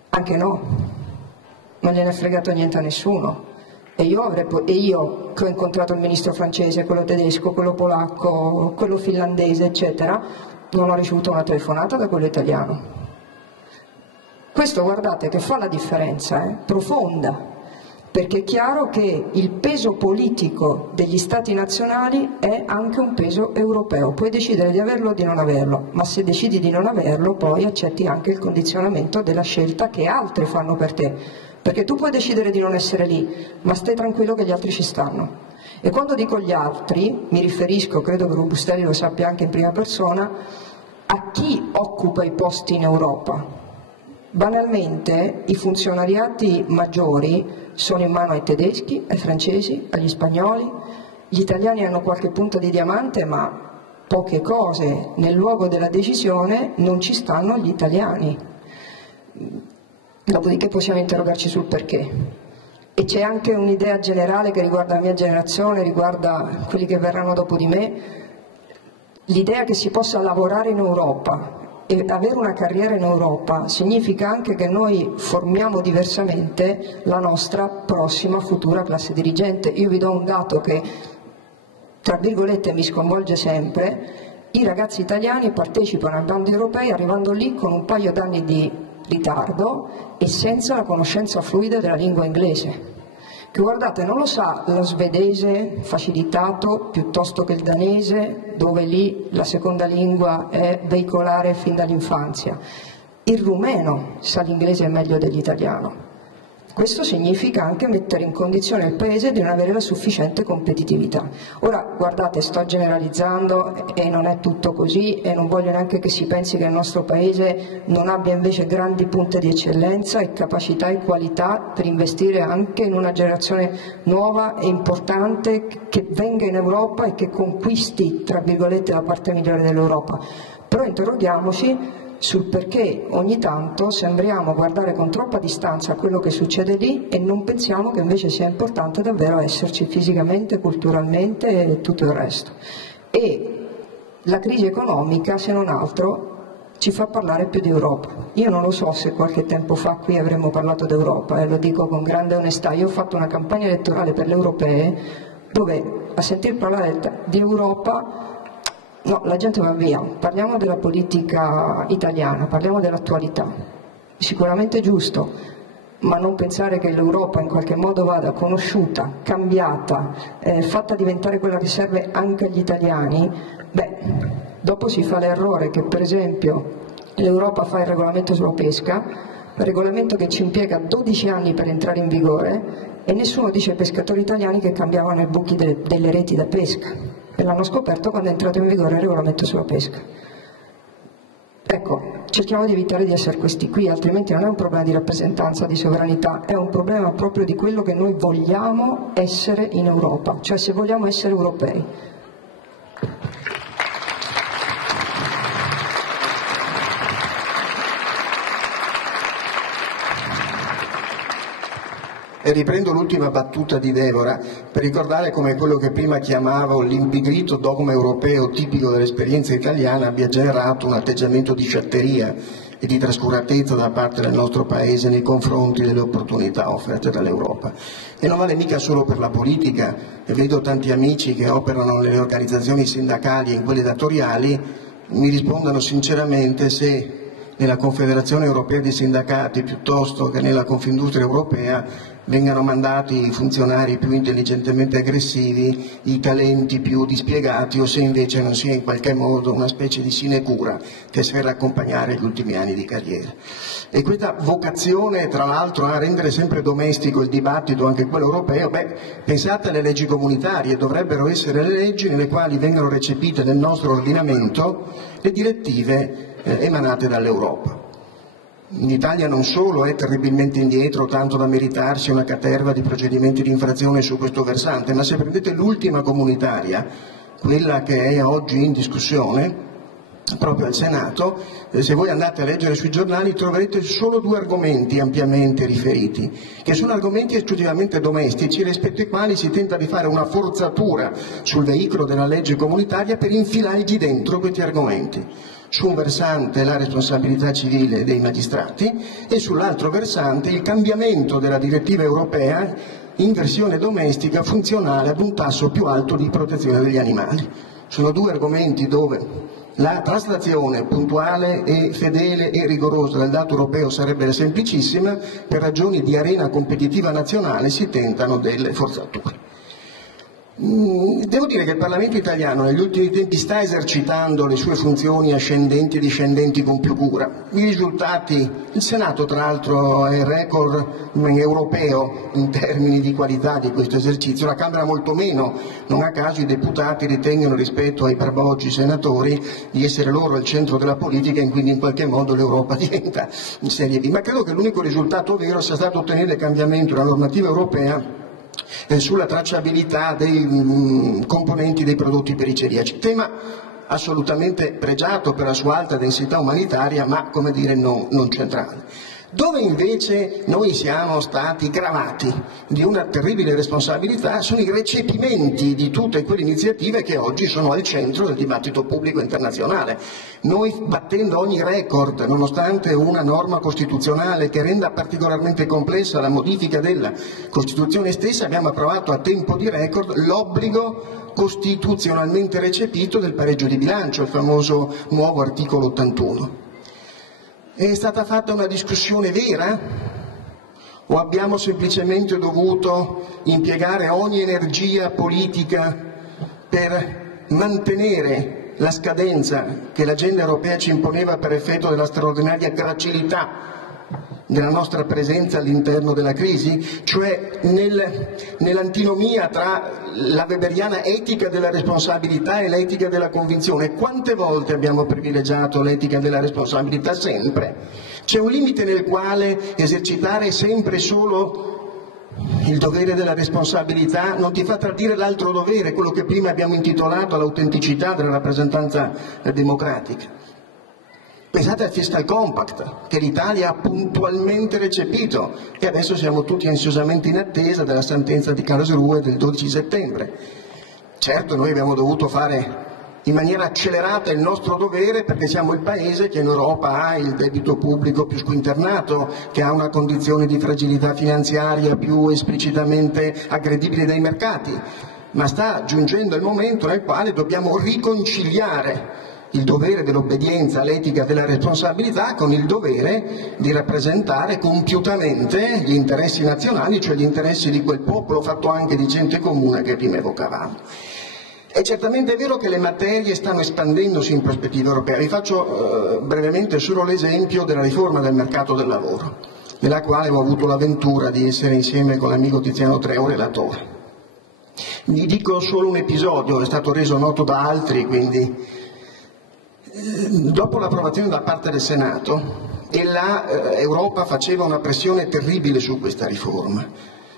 Anche no, non gliene è fregato niente a nessuno. E io che ho incontrato il ministro francese, quello tedesco, quello polacco, quello finlandese, eccetera, non ho ricevuto una telefonata da quello italiano. Questo, guardate, che fa la differenza, profonda, perché è chiaro che il peso politico degli Stati nazionali è anche un peso europeo. Puoi decidere di averlo o di non averlo, ma se decidi di non averlo poi accetti anche il condizionamento della scelta che altri fanno per te, perché tu puoi decidere di non essere lì, ma stai tranquillo che gli altri ci stanno. E quando dico gli altri, mi riferisco, credo che Robustelli lo sappia anche in prima persona, a chi occupa i posti in Europa. Banalmente i funzionariati maggiori sono in mano ai tedeschi, ai francesi, agli spagnoli, Gli italiani hanno qualche punta di diamante, ma poche cose. Nel luogo della decisione non ci stanno gli italiani. Dopodiché possiamo interrogarci sul perché. E c'è anche un'idea generale che riguarda la mia generazione, riguarda quelli che verranno dopo di me, l'idea che si possa lavorare in Europa e avere una carriera in Europa significa anche che noi formiamo diversamente la nostra prossima futura classe dirigente. Io vi do un dato che, tra virgolette, mi sconvolge sempre: i ragazzi italiani partecipano ai bandi europei arrivando lì con un paio d'anni di ritardo e senza la conoscenza fluida della lingua inglese, che, guardate, non lo sa lo svedese facilitato piuttosto che il danese, dove lì la seconda lingua è veicolare fin dall'infanzia. Il rumeno sa l'inglese meglio dell'italiano. Questo significa anche mettere in condizione il Paese di non avere la sufficiente competitività. Ora, guardate, sto generalizzando e non è tutto così, e non voglio neanche che si pensi che il nostro Paese non abbia invece grandi punte di eccellenza e capacità e qualità per investire anche in una generazione nuova e importante che venga in Europa e che conquisti, tra virgolette, la parte migliore dell'Europa. Però interroghiamoci sul perché ogni tanto sembriamo guardare con troppa distanza a quello che succede lì e non pensiamo che invece sia importante davvero esserci fisicamente, culturalmente e tutto il resto. E la crisi economica, se non altro, ci fa parlare più di Europa. Io non lo so se qualche tempo fa qui avremmo parlato d'Europa, e lo dico con grande onestà. Io ho fatto una campagna elettorale per le europee dove, a sentir parlare di Europa, no, la gente va via. Parliamo della politica italiana, parliamo dell'attualità. Sicuramente è giusto, ma non pensare che l'Europa in qualche modo vada conosciuta, cambiata, fatta diventare quella che serve anche agli italiani, dopo si fa l'errore che, per esempio, l'Europa fa il regolamento sulla pesca, un regolamento che ci impiega 12 anni per entrare in vigore, e nessuno dice ai pescatori italiani che cambiavano i buchi delle reti da pesca. E l'hanno scoperto quando è entrato in vigore il regolamento sulla pesca. Ecco, cerchiamo di evitare di essere questi qui, altrimenti non è un problema di rappresentanza, di sovranità, è un problema proprio di quello che noi vogliamo essere in Europa, cioè se vogliamo essere europei. E riprendo l'ultima battuta di Deborah per ricordare come quello che prima chiamavo l'impigrito dogma europeo tipico dell'esperienza italiana abbia generato un atteggiamento di sciatteria e di trascuratezza da parte del nostro Paese nei confronti delle opportunità offerte dall'Europa. E non vale mica solo per la politica, e vedo tanti amici che operano nelle organizzazioni sindacali e in quelle datoriali, mi rispondano sinceramente se nella Confederazione Europea dei Sindacati piuttosto che nella Confindustria Europea vengano mandati i funzionari più intelligentemente aggressivi, i talenti più dispiegati, o se invece non sia in qualche modo una specie di sinecura che serve a accompagnare gli ultimi anni di carriera. E questa vocazione, tra l'altro, a rendere sempre domestico il dibattito, anche quello europeo, pensate alle leggi comunitarie, dovrebbero essere le leggi nelle quali vengano recepite nel nostro ordinamento le direttive emanate dall'Europa. In Italia non solo è terribilmente indietro, tanto da meritarsi una caterva di procedimenti di infrazione su questo versante, ma se prendete l'ultima comunitaria, quella che è oggi in discussione proprio al Senato, se voi andate a leggere sui giornali troverete solo 2 argomenti ampiamente riferiti, che sono argomenti esclusivamente domestici, rispetto ai quali si tenta di fare una forzatura sul veicolo della legge comunitaria per infilargli dentro questi argomenti. Su un versante la responsabilità civile dei magistrati e sull'altro versante il cambiamento della direttiva europea in versione domestica funzionale ad un tasso più alto di protezione degli animali. Sono 2 argomenti dove la traslazione puntuale e fedele e rigorosa del dato europeo sarebbe semplicissima, per ragioni di arena competitiva nazionale si tentano delle forzature. Devo dire che il Parlamento italiano negli ultimi tempi sta esercitando le sue funzioni ascendenti e discendenti con più cura. I risultati, il Senato tra l'altro è il record europeo in termini di qualità di questo esercizio, la Camera molto meno, non a caso i deputati ritengono rispetto ai barboggi senatori di essere loro al centro della politica e quindi in qualche modo l'Europa diventa in serie B. Ma credo che l'unico risultato vero sia stato ottenere il cambiamento della normativa europea sulla tracciabilità dei componenti dei prodotti periceliaci. Tema assolutamente pregiato per la sua alta densità umanitaria, ma come dire non centrale. Dove invece noi siamo stati gravati di una terribile responsabilità sono i recepimenti di tutte quelle iniziative che oggi sono al centro del dibattito pubblico internazionale. Noi, battendo ogni record, nonostante una norma costituzionale che renda particolarmente complessa la modifica della Costituzione stessa, abbiamo approvato a tempo di record l'obbligo costituzionalmente recepito del pareggio di bilancio, il famoso nuovo articolo 81. È stata fatta una discussione vera o abbiamo semplicemente dovuto impiegare ogni energia politica per mantenere la scadenza che l'agenda europea ci imponeva per effetto della straordinaria gracilità della nostra presenza all'interno della crisi, cioè nell'antinomia tra la weberiana etica della responsabilità e l'etica della convinzione? Quante volte abbiamo privilegiato l'etica della responsabilità? Sempre. C'è un limite nel quale esercitare sempre solo il dovere della responsabilità non ti fa tradire l'altro dovere, quello che prima abbiamo intitolato l'autenticità della rappresentanza democratica. Pensate al Fiscal Compact, che l'Italia ha puntualmente recepito e adesso siamo tutti ansiosamente in attesa della sentenza di Karlsruhe del 12 settembre. Certo, noi abbiamo dovuto fare in maniera accelerata il nostro dovere perché siamo il paese che in Europa ha il debito pubblico più squinternato, che ha una condizione di fragilità finanziaria più esplicitamente aggredibile dai mercati, ma sta giungendo il momento nel quale dobbiamo riconciliare il dovere dell'obbedienza all'etica della responsabilità con il dovere di rappresentare compiutamente gli interessi nazionali, cioè gli interessi di quel popolo fatto anche di gente comune che prima evocavamo. È certamente vero che le materie stanno espandendosi in prospettiva europea. Vi faccio brevemente solo l'esempio della riforma del mercato del lavoro, nella quale ho avuto l'avventura di essere insieme con l'amico Tiziano Treu relatore. Vi dico solo un episodio, è stato reso noto da altri, quindi dopo l'approvazione da parte del Senato Europa faceva una pressione terribile su questa riforma,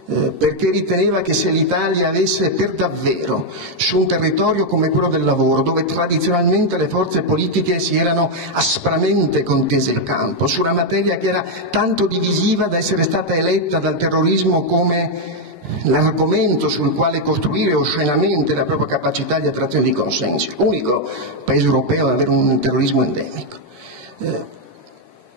perché riteneva che se l'Italia avesse per davvero su un territorio come quello del lavoro, dove tradizionalmente le forze politiche si erano aspramente contese il campo, su una materia che era tanto divisiva da essere stata eletta dal terrorismo come l'argomento sul quale costruire oscenamente la propria capacità di attrazione di consensi, unico paese europeo ad avere un terrorismo endemico.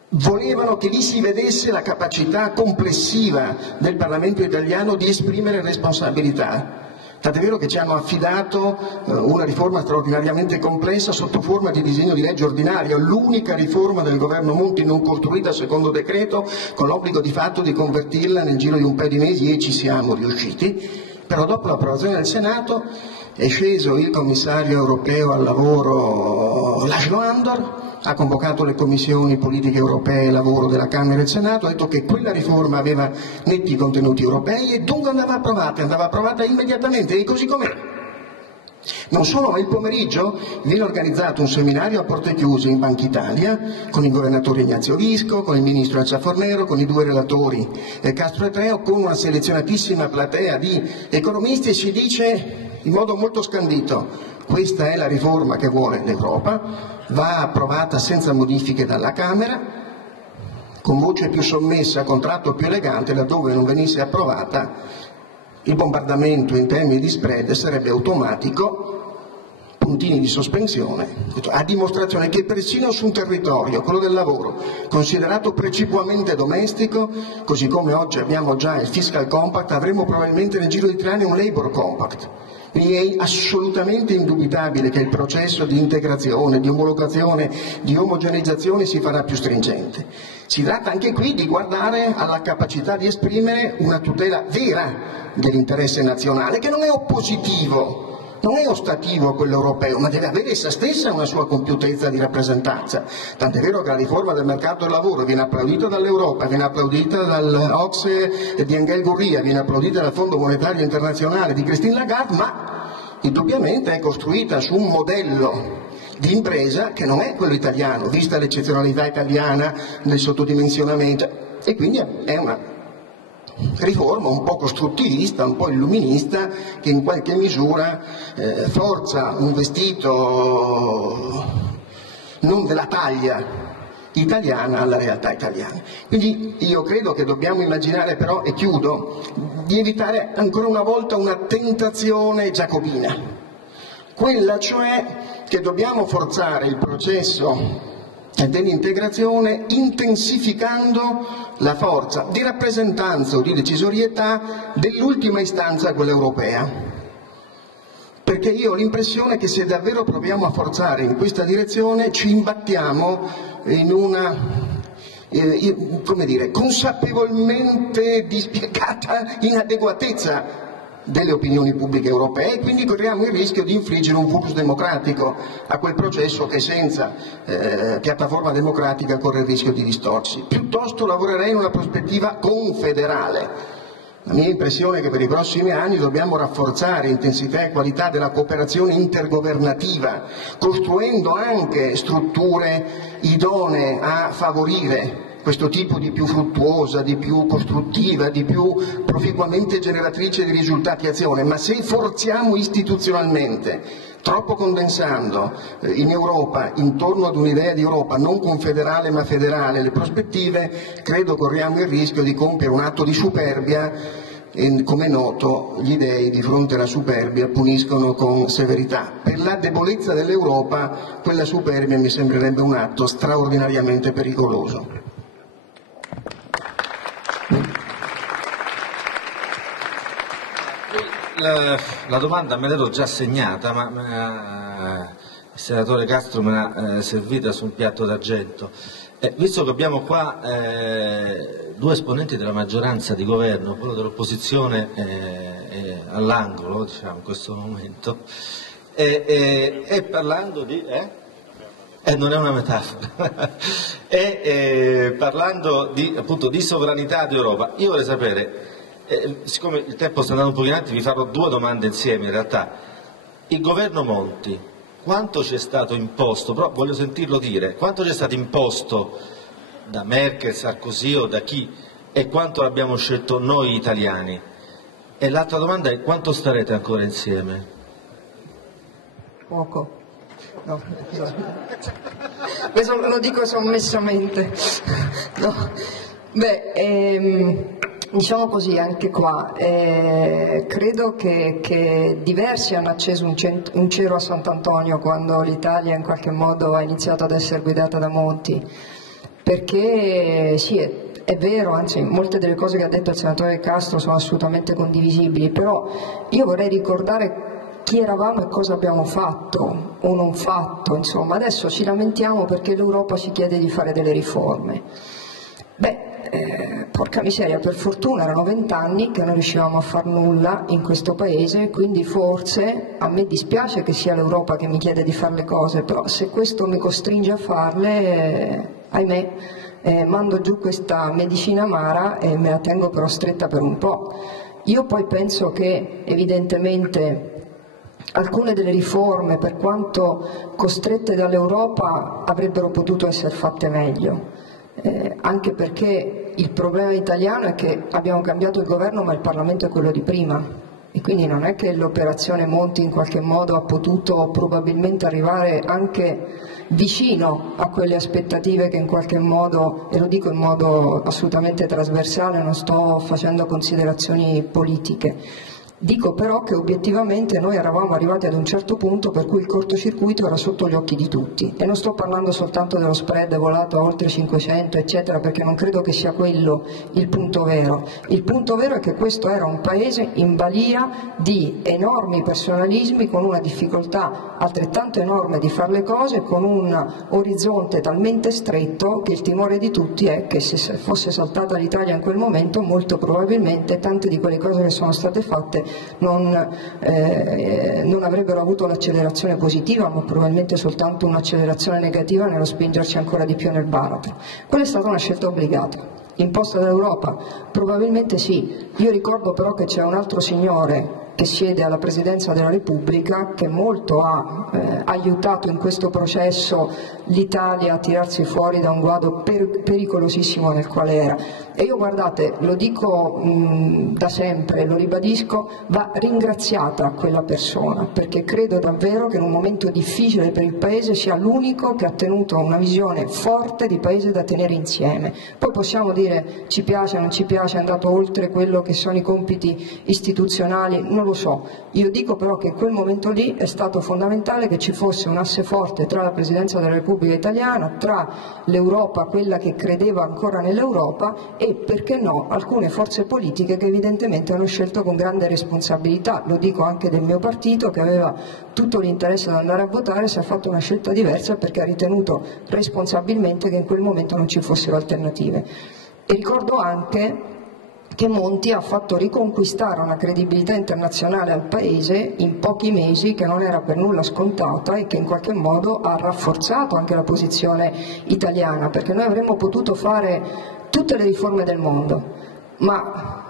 Volevano che lì si vedesse la capacità complessiva del Parlamento italiano di esprimere responsabilità. Tant'è vero che ci hanno affidato una riforma straordinariamente complessa sotto forma di disegno di legge ordinario, l'unica riforma del governo Monti non costruita secondo decreto, con l'obbligo di fatto di convertirla nel giro di un paio di mesi, e ci siamo riusciti. Però dopo l'approvazione del Senato è sceso il commissario europeo al lavoro László Andor, ha convocato le commissioni politiche europee e lavoro della Camera e del Senato, ha detto che quella riforma aveva netti contenuti europei e dunque andava approvata immediatamente, e così com'è. Non solo, ma il pomeriggio viene organizzato un seminario a porte chiuse in Banca Italia con il governatore Ignazio Visco, con il ministro Elsa Fornero, con i due relatori Castro e Treu, con una selezionatissima platea di economisti, e si dice in modo molto scandito: questa è la riforma che vuole l'Europa, va approvata senza modifiche dalla Camera, con voce più sommessa, con tratto più elegante. Laddove non venisse approvata, il bombardamento in termini di spread sarebbe automatico, puntini di sospensione, a dimostrazione che persino su un territorio, quello del lavoro, considerato precipuamente domestico, così come oggi abbiamo già il Fiscal Compact, avremo probabilmente nel giro di 3 anni un Labour Compact. Quindi è assolutamente indubitabile che il processo di integrazione, di omologazione, di omogeneizzazione si farà più stringente. Si tratta anche qui di guardare alla capacità di esprimere una tutela vera dell'interesse nazionale, che non è oppositivo, non è ostativo a quello europeo, ma deve avere essa stessa una sua compiutezza di rappresentanza. Tant'è vero che la riforma del mercato del lavoro viene applaudita dall'Europa, viene applaudita dall'Ocse di Angel Gurria, viene applaudita dal Fondo Monetario Internazionale di Christine Lagarde, ma indubbiamente è costruita su un modello di impresa che non è quello italiano, vista l'eccezionalità italiana nel sottodimensionamento, e quindi è riforma un po' costruttivista, un po' illuminista, che in qualche misura forza un vestito non della taglia italiana alla realtà italiana. Quindi io credo che dobbiamo immaginare però, e chiudo, di evitare ancora una volta una tentazione giacobina, quella cioè che dobbiamo forzare il processo dell'integrazione intensificando la forza di rappresentanza o di decisorietà dell'ultima istanza, quella europea. Perché io ho l'impressione che se davvero proviamo a forzare in questa direzione ci imbattiamo in una, come dire, consapevolmente dispiegata inadeguatezza delle opinioni pubbliche europee, e quindi corriamo il rischio di infliggere un vulnus democratico a quel processo che senza piattaforma democratica corre il rischio di distorsi. Piuttosto lavorerei in una prospettiva confederale. La mia impressione è che per i prossimi anni dobbiamo rafforzare intensità e qualità della cooperazione intergovernativa, costruendo anche strutture idonee a favorire questo tipo di più fruttuosa, di più costruttiva, di più proficuamente generatrice di risultati azione. Ma se forziamo istituzionalmente, troppo condensando in Europa, intorno ad un'idea di Europa non confederale ma federale, le prospettive, credo corriamo il rischio di compiere un atto di superbia, e come è noto gli dèi di fronte alla superbia puniscono con severità. Per la debolezza dell'Europa quella superbia mi sembrerebbe un atto straordinariamente pericoloso. La domanda me l'ero già segnata, ma il senatore Castro me l'ha servita su un piatto d'argento. Visto che abbiamo qua due esponenti della maggioranza di governo, quello dell'opposizione all'angolo, diciamo, in questo momento, e parlando di... non è una metafora, parlando appunto di sovranità d'Europa, io vorrei sapere... siccome il tempo sta andando un po' in avanti, vi farò due domande insieme in realtà. Il governo Monti, quanto ci è stato imposto, però voglio sentirlo dire, quanto ci è stato imposto da Merkel, Sarkozy o da chi, e quanto l'abbiamo scelto noi italiani? E l'altra domanda è: quanto starete ancora insieme? Poco. No, questo lo dico sommessamente. No. Diciamo così, anche qua, credo che diversi hanno acceso un cero a Sant'Antonio quando l'Italia in qualche modo ha iniziato ad essere guidata da Monti, perché sì, è vero, anzi molte delle cose che ha detto il senatore Castro sono assolutamente condivisibili, però io vorrei ricordare chi eravamo e cosa abbiamo fatto o non fatto, insomma. Adesso ci lamentiamo perché l'Europa ci chiede di fare delle riforme. Porca miseria, per fortuna erano 20 anni che non riuscivamo a far nulla in questo paese, quindi forse a me dispiace che sia l'Europa che mi chiede di fare le cose, però se questo mi costringe a farle, ahimè, mando giù questa medicina amara e me la tengo però stretta per un po'. Io poi penso che evidentemente alcune delle riforme, per quanto costrette dall'Europa, avrebbero potuto essere fatte meglio. Anche perché il problema italiano è che abbiamo cambiato il governo ma il Parlamento è quello di prima, e quindi non è che l'operazione Monti in qualche modo ha potuto probabilmente arrivare anche vicino a quelle aspettative che in qualche modo, e lo dico in modo assolutamente trasversale, non sto facendo considerazioni politiche. Dico però che obiettivamente noi eravamo arrivati ad un certo punto per cui il cortocircuito era sotto gli occhi di tutti, e non sto parlando soltanto dello spread volato a oltre 500 eccetera, perché non credo che sia quello il punto vero. Il punto vero è che questo era un paese in balia di enormi personalismi, con una difficoltà altrettanto enorme di fare le cose, con un orizzonte talmente stretto che il timore di tutti è che se fosse saltata l'Italia in quel momento molto probabilmente tante di quelle cose che sono state fatte non avrebbero avuto l'accelerazione positiva, ma probabilmente soltanto un'accelerazione negativa nello spingerci ancora di più nel baratro. Quella è stata una scelta obbligata, imposta dall'Europa? Probabilmente sì. Io ricordo però che c'è un altro signore che siede alla Presidenza della Repubblica, che molto ha aiutato in questo processo l'Italia a tirarsi fuori da un guado pericolosissimo nel quale era. E io, guardate, lo dico da sempre, lo ribadisco, va ringraziata quella persona, perché credo davvero che in un momento difficile per il Paese sia l'unico che ha tenuto una visione forte di Paese da tenere insieme. Poi possiamo dire ci piace, non ci piace, è andato oltre quello che sono i compiti istituzionali, non lo so. Io dico però che in quel momento lì è stato fondamentale che ci fosse un asse forte tra la Presidenza della Repubblica Italiana, tra l'Europa, quella che credeva ancora nell'Europa, e perché no alcune forze politiche che evidentemente hanno scelto con grande responsabilità. Lo dico anche del mio partito, che aveva tutto l'interesse ad andare a votare, se ha fatto una scelta diversa perché ha ritenuto responsabilmente che in quel momento non ci fossero alternative. E ricordo anche che Monti ha fatto riconquistare una credibilità internazionale al Paese in pochi mesi, che non era per nulla scontata e che in qualche modo ha rafforzato anche la posizione italiana, perché noi avremmo potuto fare tutte le riforme del mondo, ma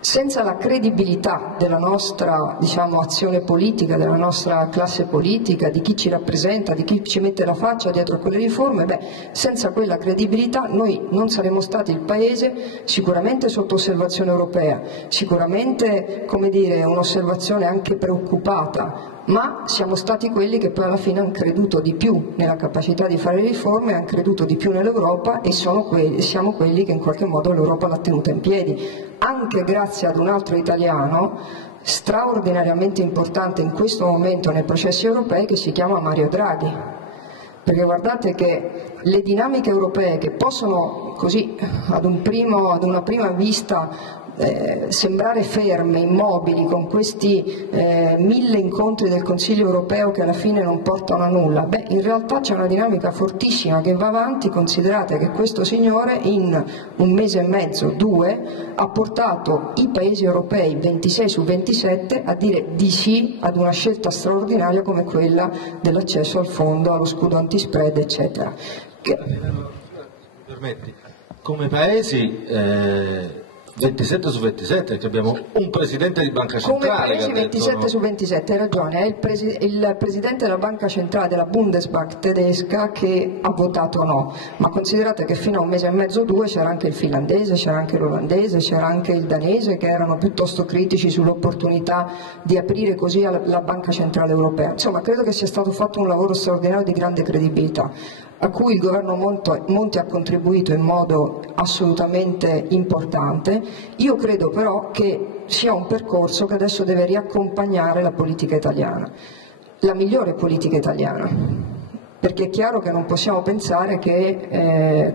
senza la credibilità della nostra, diciamo, azione politica, della nostra classe politica, di chi ci rappresenta, di chi ci mette la faccia dietro a quelle riforme, senza quella credibilità noi non saremmo stati il Paese sicuramente sotto osservazione europea, sicuramente, come dire, un'osservazione anche preoccupata, ma siamo stati quelli che poi alla fine hanno creduto di più nella capacità di fare riforme, hanno creduto di più nell'Europa, e siamo quelli che in qualche modo l'Europa l'ha tenuta in piedi, anche grazie ad un altro italiano straordinariamente importante in questo momento nei processi europei, che si chiama Mario Draghi. Perché guardate che le dinamiche europee, che possono così ad una prima vista sembrare ferme, immobili, con questi 1000 incontri del Consiglio europeo che alla fine non portano a nulla, in realtà c'è una dinamica fortissima che va avanti. Considerate che questo signore in un mese e mezzo, 2, ha portato i paesi europei 26 su 27 a dire di sì ad una scelta straordinaria come quella dell'accesso al fondo, allo scudo antispread, eccetera. Permetti, come paesi 27 su 27, perché abbiamo un presidente di banca centrale. Come paesi 27 su 27, hai ragione, è il presidente della banca centrale, della Bundesbank tedesca, che ha votato no, ma considerate che fino a un mese e mezzo, 2, c'era anche il finlandese, c'era anche l'olandese, c'era anche il danese, che erano piuttosto critici sull'opportunità di aprire così la banca centrale europea. Insomma, credo che sia stato fatto un lavoro straordinario di grande credibilità, a cui il governo Monti ha contribuito in modo assolutamente importante. Io credo però che sia un percorso che adesso deve riaccompagnare la politica italiana, la migliore politica italiana, perché è chiaro che non possiamo pensare che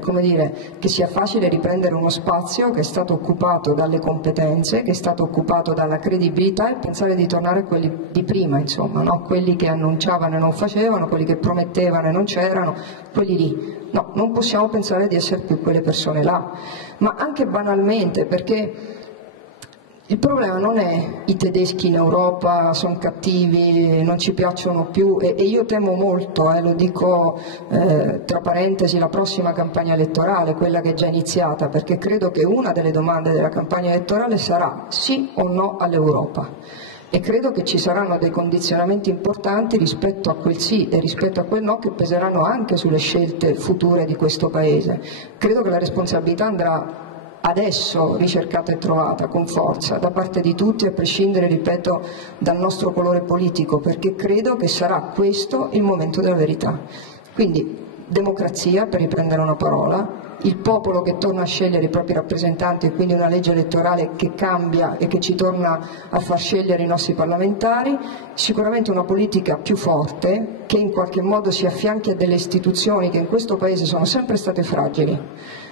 sia facile riprendere uno spazio che è stato occupato dalle competenze, che è stato occupato dalla credibilità, e pensare di tornare a quelli di prima, insomma, no? Quelli che annunciavano e non facevano, quelli che promettevano e non c'erano, quelli lì. No, non possiamo pensare di essere più quelle persone là, ma anche banalmente, perché il problema non è i tedeschi in Europa sono cattivi, non ci piacciono più, e io temo molto, lo dico tra parentesi, la prossima campagna elettorale, quella che è già iniziata, perché credo che una delle domande della campagna elettorale sarà sì o no all'Europa. E credo che ci saranno dei condizionamenti importanti rispetto a quel sì e rispetto a quel no, che peseranno anche sulle scelte future di questo Paese. Credo che la responsabilità andrà adesso ricercata e trovata con forza da parte di tutti, a prescindere, ripeto, dal nostro colore politico, perché credo che sarà questo il momento della verità. Quindi democrazia, per riprendere una parola, il popolo che torna a scegliere i propri rappresentanti, e quindi una legge elettorale che cambia e che ci torna a far scegliere i nostri parlamentari, sicuramente una politica più forte che in qualche modo si affianchi a delle istituzioni che in questo Paese sono sempre state fragili,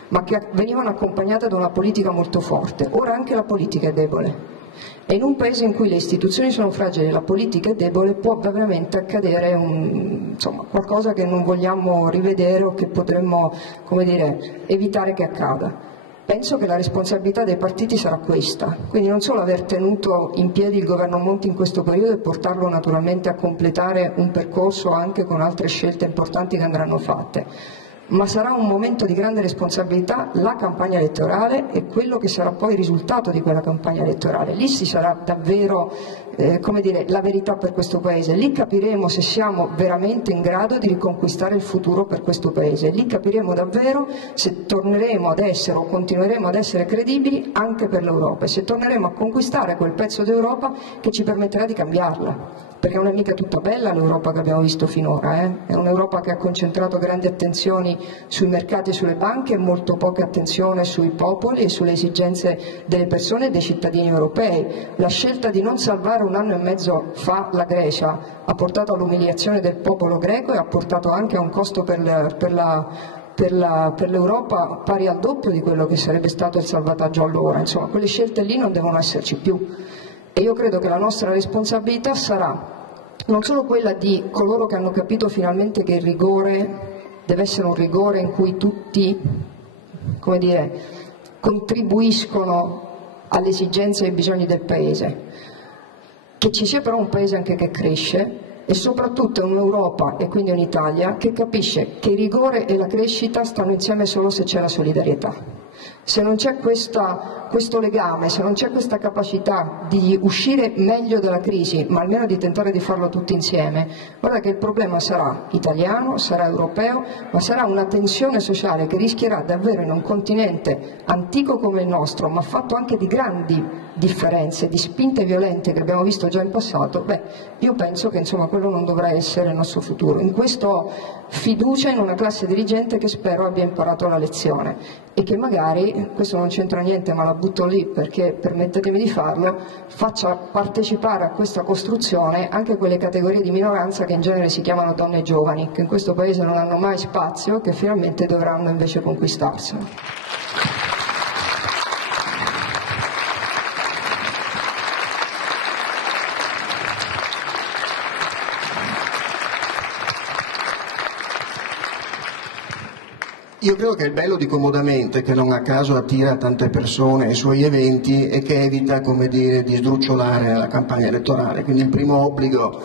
ma che venivano accompagnate da una politica molto forte. Ora anche la politica è debole, e in un Paese in cui le istituzioni sono fragili e la politica è debole può veramente accadere qualcosa che non vogliamo rivedere o che potremmo, evitare che accada. Penso che la responsabilità dei partiti sarà questa, quindi non solo aver tenuto in piedi il governo Monti in questo periodo e portarlo naturalmente a completare un percorso anche con altre scelte importanti che andranno fatte, ma sarà un momento di grande responsabilità la campagna elettorale e quello che sarà poi il risultato di quella campagna elettorale. Lì si sarà davvero, come dire, la verità per questo Paese, lì capiremo se siamo veramente in grado di riconquistare il futuro per questo Paese, lì capiremo davvero se torneremo ad essere o continueremo ad essere credibili anche per l'Europa e se torneremo a conquistare quel pezzo d'Europa che ci permetterà di cambiarla. Perché non è mica tutta bella l'Europa che abbiamo visto finora, È un'Europa che ha concentrato grandi attenzioni sui mercati e sulle banche e molto poca attenzione sui popoli e sulle esigenze delle persone e dei cittadini europei. La scelta di non salvare un anno e mezzo fa la Grecia ha portato all'umiliazione del popolo greco e ha portato anche a un costo per l'Europa pari al doppio di quello che sarebbe stato il salvataggio allora. Insomma, quelle scelte lì non devono esserci più. E io credo che la nostra responsabilità sarà non solo quella di coloro che hanno capito finalmente che il rigore deve essere un rigore in cui tutti, come dire, contribuiscono alle esigenze e ai bisogni del Paese, che ci sia però un Paese anche che cresce e soprattutto un'Europa e quindi un'Italia che capisce che il rigore e la crescita stanno insieme solo se c'è la solidarietà. Se non c'è questo legame, se non c'è questa capacità di uscire meglio dalla crisi, ma almeno di tentare di farlo tutti insieme, guarda che il problema sarà italiano, sarà europeo, ma sarà una tensione sociale che rischierà davvero in un continente antico come il nostro, ma fatto anche di grandi differenze, di spinte violente che abbiamo visto già in passato. Io penso che insomma quello non dovrà essere il nostro futuro. In questo ho fiducia in una classe dirigente che spero abbia imparato la lezione e che magari, questo non c'entra niente ma la butto lì perché permettetemi di farlo, faccia partecipare a questa costruzione anche quelle categorie di minoranza che in genere si chiamano donne giovani, che in questo Paese non hanno mai spazio, che finalmente dovranno invece conquistarselo. Io credo che il bello di Comodamente, che non a caso attira tante persone ai suoi eventi, e che evita, come dire, di sdrucciolare la campagna elettorale, quindi il primo obbligo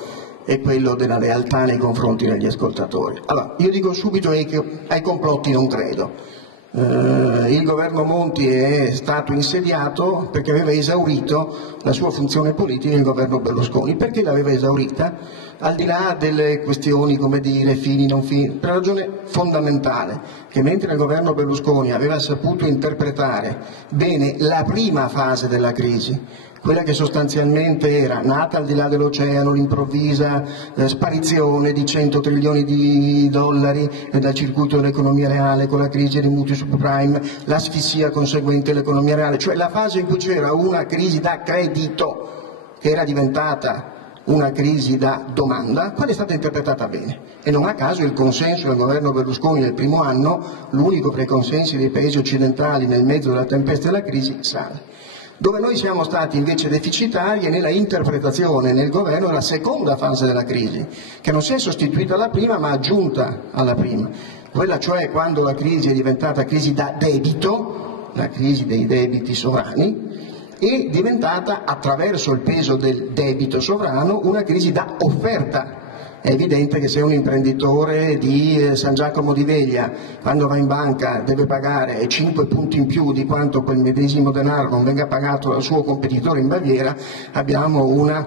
è quello della lealtà nei confronti degli ascoltatori. Allora, io dico subito che ai complotti non credo. Il governo Monti è stato insediato perché aveva esaurito la sua funzione politica il governo Berlusconi. Perché l'aveva esaurita? Al di là delle questioni, come dire, fini, non fini, per una ragione fondamentale, che mentre il governo Berlusconi aveva saputo interpretare bene la prima fase della crisi, quella che sostanzialmente era nata al di là dell'oceano, l'improvvisa sparizione di 100 trilioni di dollari dal circuito dell'economia reale con la crisi dei mutui subprime, l'asfissia conseguente all'economia reale, cioè la fase in cui c'era una crisi da credito che era diventata una crisi da domanda, quella è stata interpretata bene e non a caso il consenso del governo Berlusconi nel primo anno, l'unico fra i consensi dei paesi occidentali nel mezzo della tempesta della crisi, sale. Dove noi siamo stati invece deficitari è nella interpretazione nel governo della seconda fase della crisi, che non si è sostituita alla prima ma aggiunta alla prima, quella cioè quando la crisi è diventata crisi da debito, la crisi dei debiti sovrani, è diventata attraverso il peso del debito sovrano una crisi da offerta. È evidente che se un imprenditore di San Giacomo di Veglia, quando va in banca, deve pagare 5 punti in più di quanto quel medesimo denaro non venga pagato dal suo competitore in Baviera, abbiamo una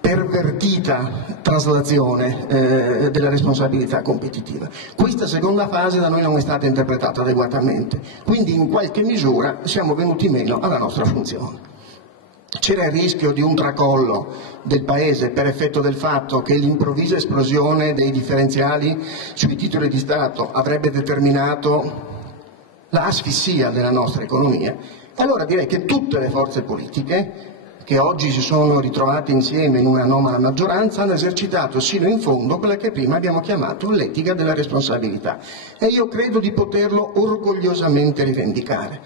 pervertita traslazione della responsabilità competitiva. Questa seconda fase da noi non è stata interpretata adeguatamente, quindi in qualche misura siamo venuti meno alla nostra funzione. C'era il rischio di un tracollo del Paese per effetto del fatto che l'improvvisa esplosione dei differenziali sui titoli di Stato avrebbe determinato l'asfissia della nostra economia. E allora direi che tutte le forze politiche che oggi si sono ritrovate insieme in una anomala maggioranza hanno esercitato sino in fondo quella che prima abbiamo chiamato l'etica della responsabilità e io credo di poterlo orgogliosamente rivendicare.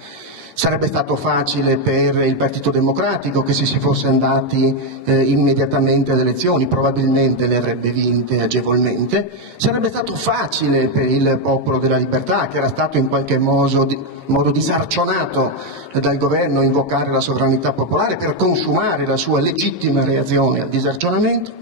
Sarebbe stato facile per il Partito Democratico che se si fosse andati immediatamente alle elezioni probabilmente le avrebbe vinte agevolmente, sarebbe stato facile per il Popolo della Libertà che era stato in qualche modo disarcionato dal governo invocare la sovranità popolare per consumare la sua legittima reazione al disarcionamento.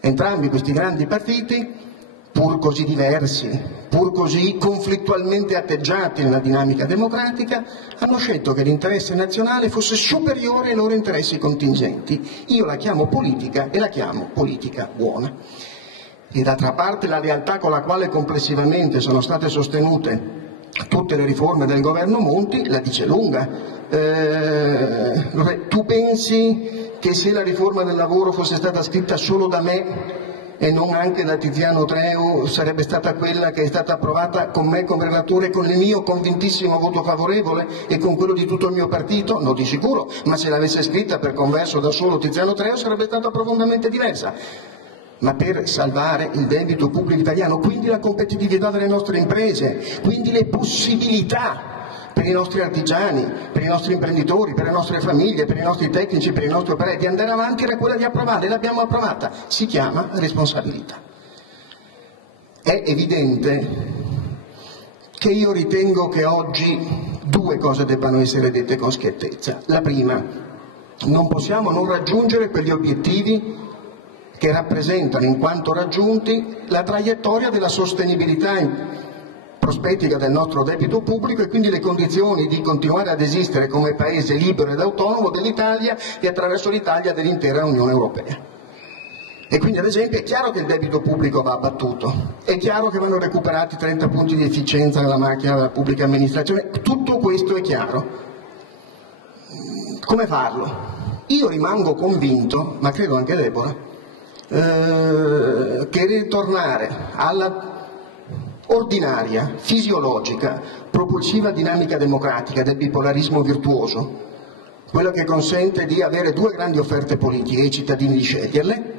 Entrambi questi grandi partiti pur così diversi, pur così conflittualmente atteggiati nella dinamica democratica, hanno scelto che l'interesse nazionale fosse superiore ai loro interessi contingenti. Io la chiamo politica e la chiamo politica buona. E d'altra parte la realtà con la quale complessivamente sono state sostenute tutte le riforme del governo Monti la dice lunga. Tu pensi che se la riforma del lavoro fosse stata scritta solo da me e non anche da Tiziano Treu sarebbe stata quella che è stata approvata con me come relatore, con il mio convintissimo voto favorevole e con quello di tutto il mio partito? No, di sicuro, ma se l'avesse scritta per converso da solo Tiziano Treu sarebbe stata profondamente diversa. Ma per salvare il debito pubblico italiano, quindi la competitività delle nostre imprese, quindi le possibilità per i nostri artigiani, per i nostri imprenditori, per le nostre famiglie, per i nostri tecnici, per i nostri operai, di andare avanti era quella di approvare, e l'abbiamo approvata. Si chiama responsabilità. È evidente che io ritengo che oggi due cose debbano essere dette con schiettezza. La prima, non possiamo non raggiungere quegli obiettivi che rappresentano, in quanto raggiunti, la traiettoria della sostenibilità prospettica del nostro debito pubblico e quindi le condizioni di continuare ad esistere come paese libero ed autonomo dell'Italia e attraverso l'Italia dell'intera Unione Europea. E quindi ad esempio è chiaro che il debito pubblico va abbattuto, è chiaro che vanno recuperati 30 punti di efficienza nella macchina della pubblica amministrazione, tutto questo è chiaro. Come farlo? Io rimango convinto, ma credo anche Deborah, che ritornare alla ordinaria, fisiologica, propulsiva dinamica democratica del bipolarismo virtuoso, quella che consente di avere due grandi offerte politiche e ai cittadini di sceglierle,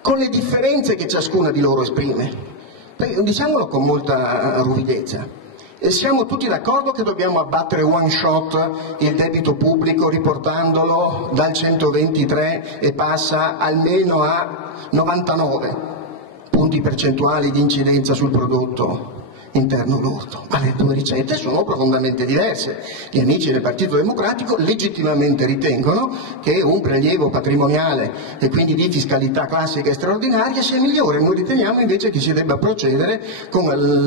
con le differenze che ciascuna di loro esprime. Diciamolo con molta ruvidezza. Siamo tutti d'accordo che dobbiamo abbattere one shot il debito pubblico riportandolo dal 123 e passa almeno a 99 punti percentuali di incidenza sul prodotto interno lordo, ma le due ricette sono profondamente diverse. Gli amici del Partito Democratico legittimamente ritengono che un prelievo patrimoniale e quindi di fiscalità classica e straordinaria sia migliore. Noi riteniamo invece che si debba procedere con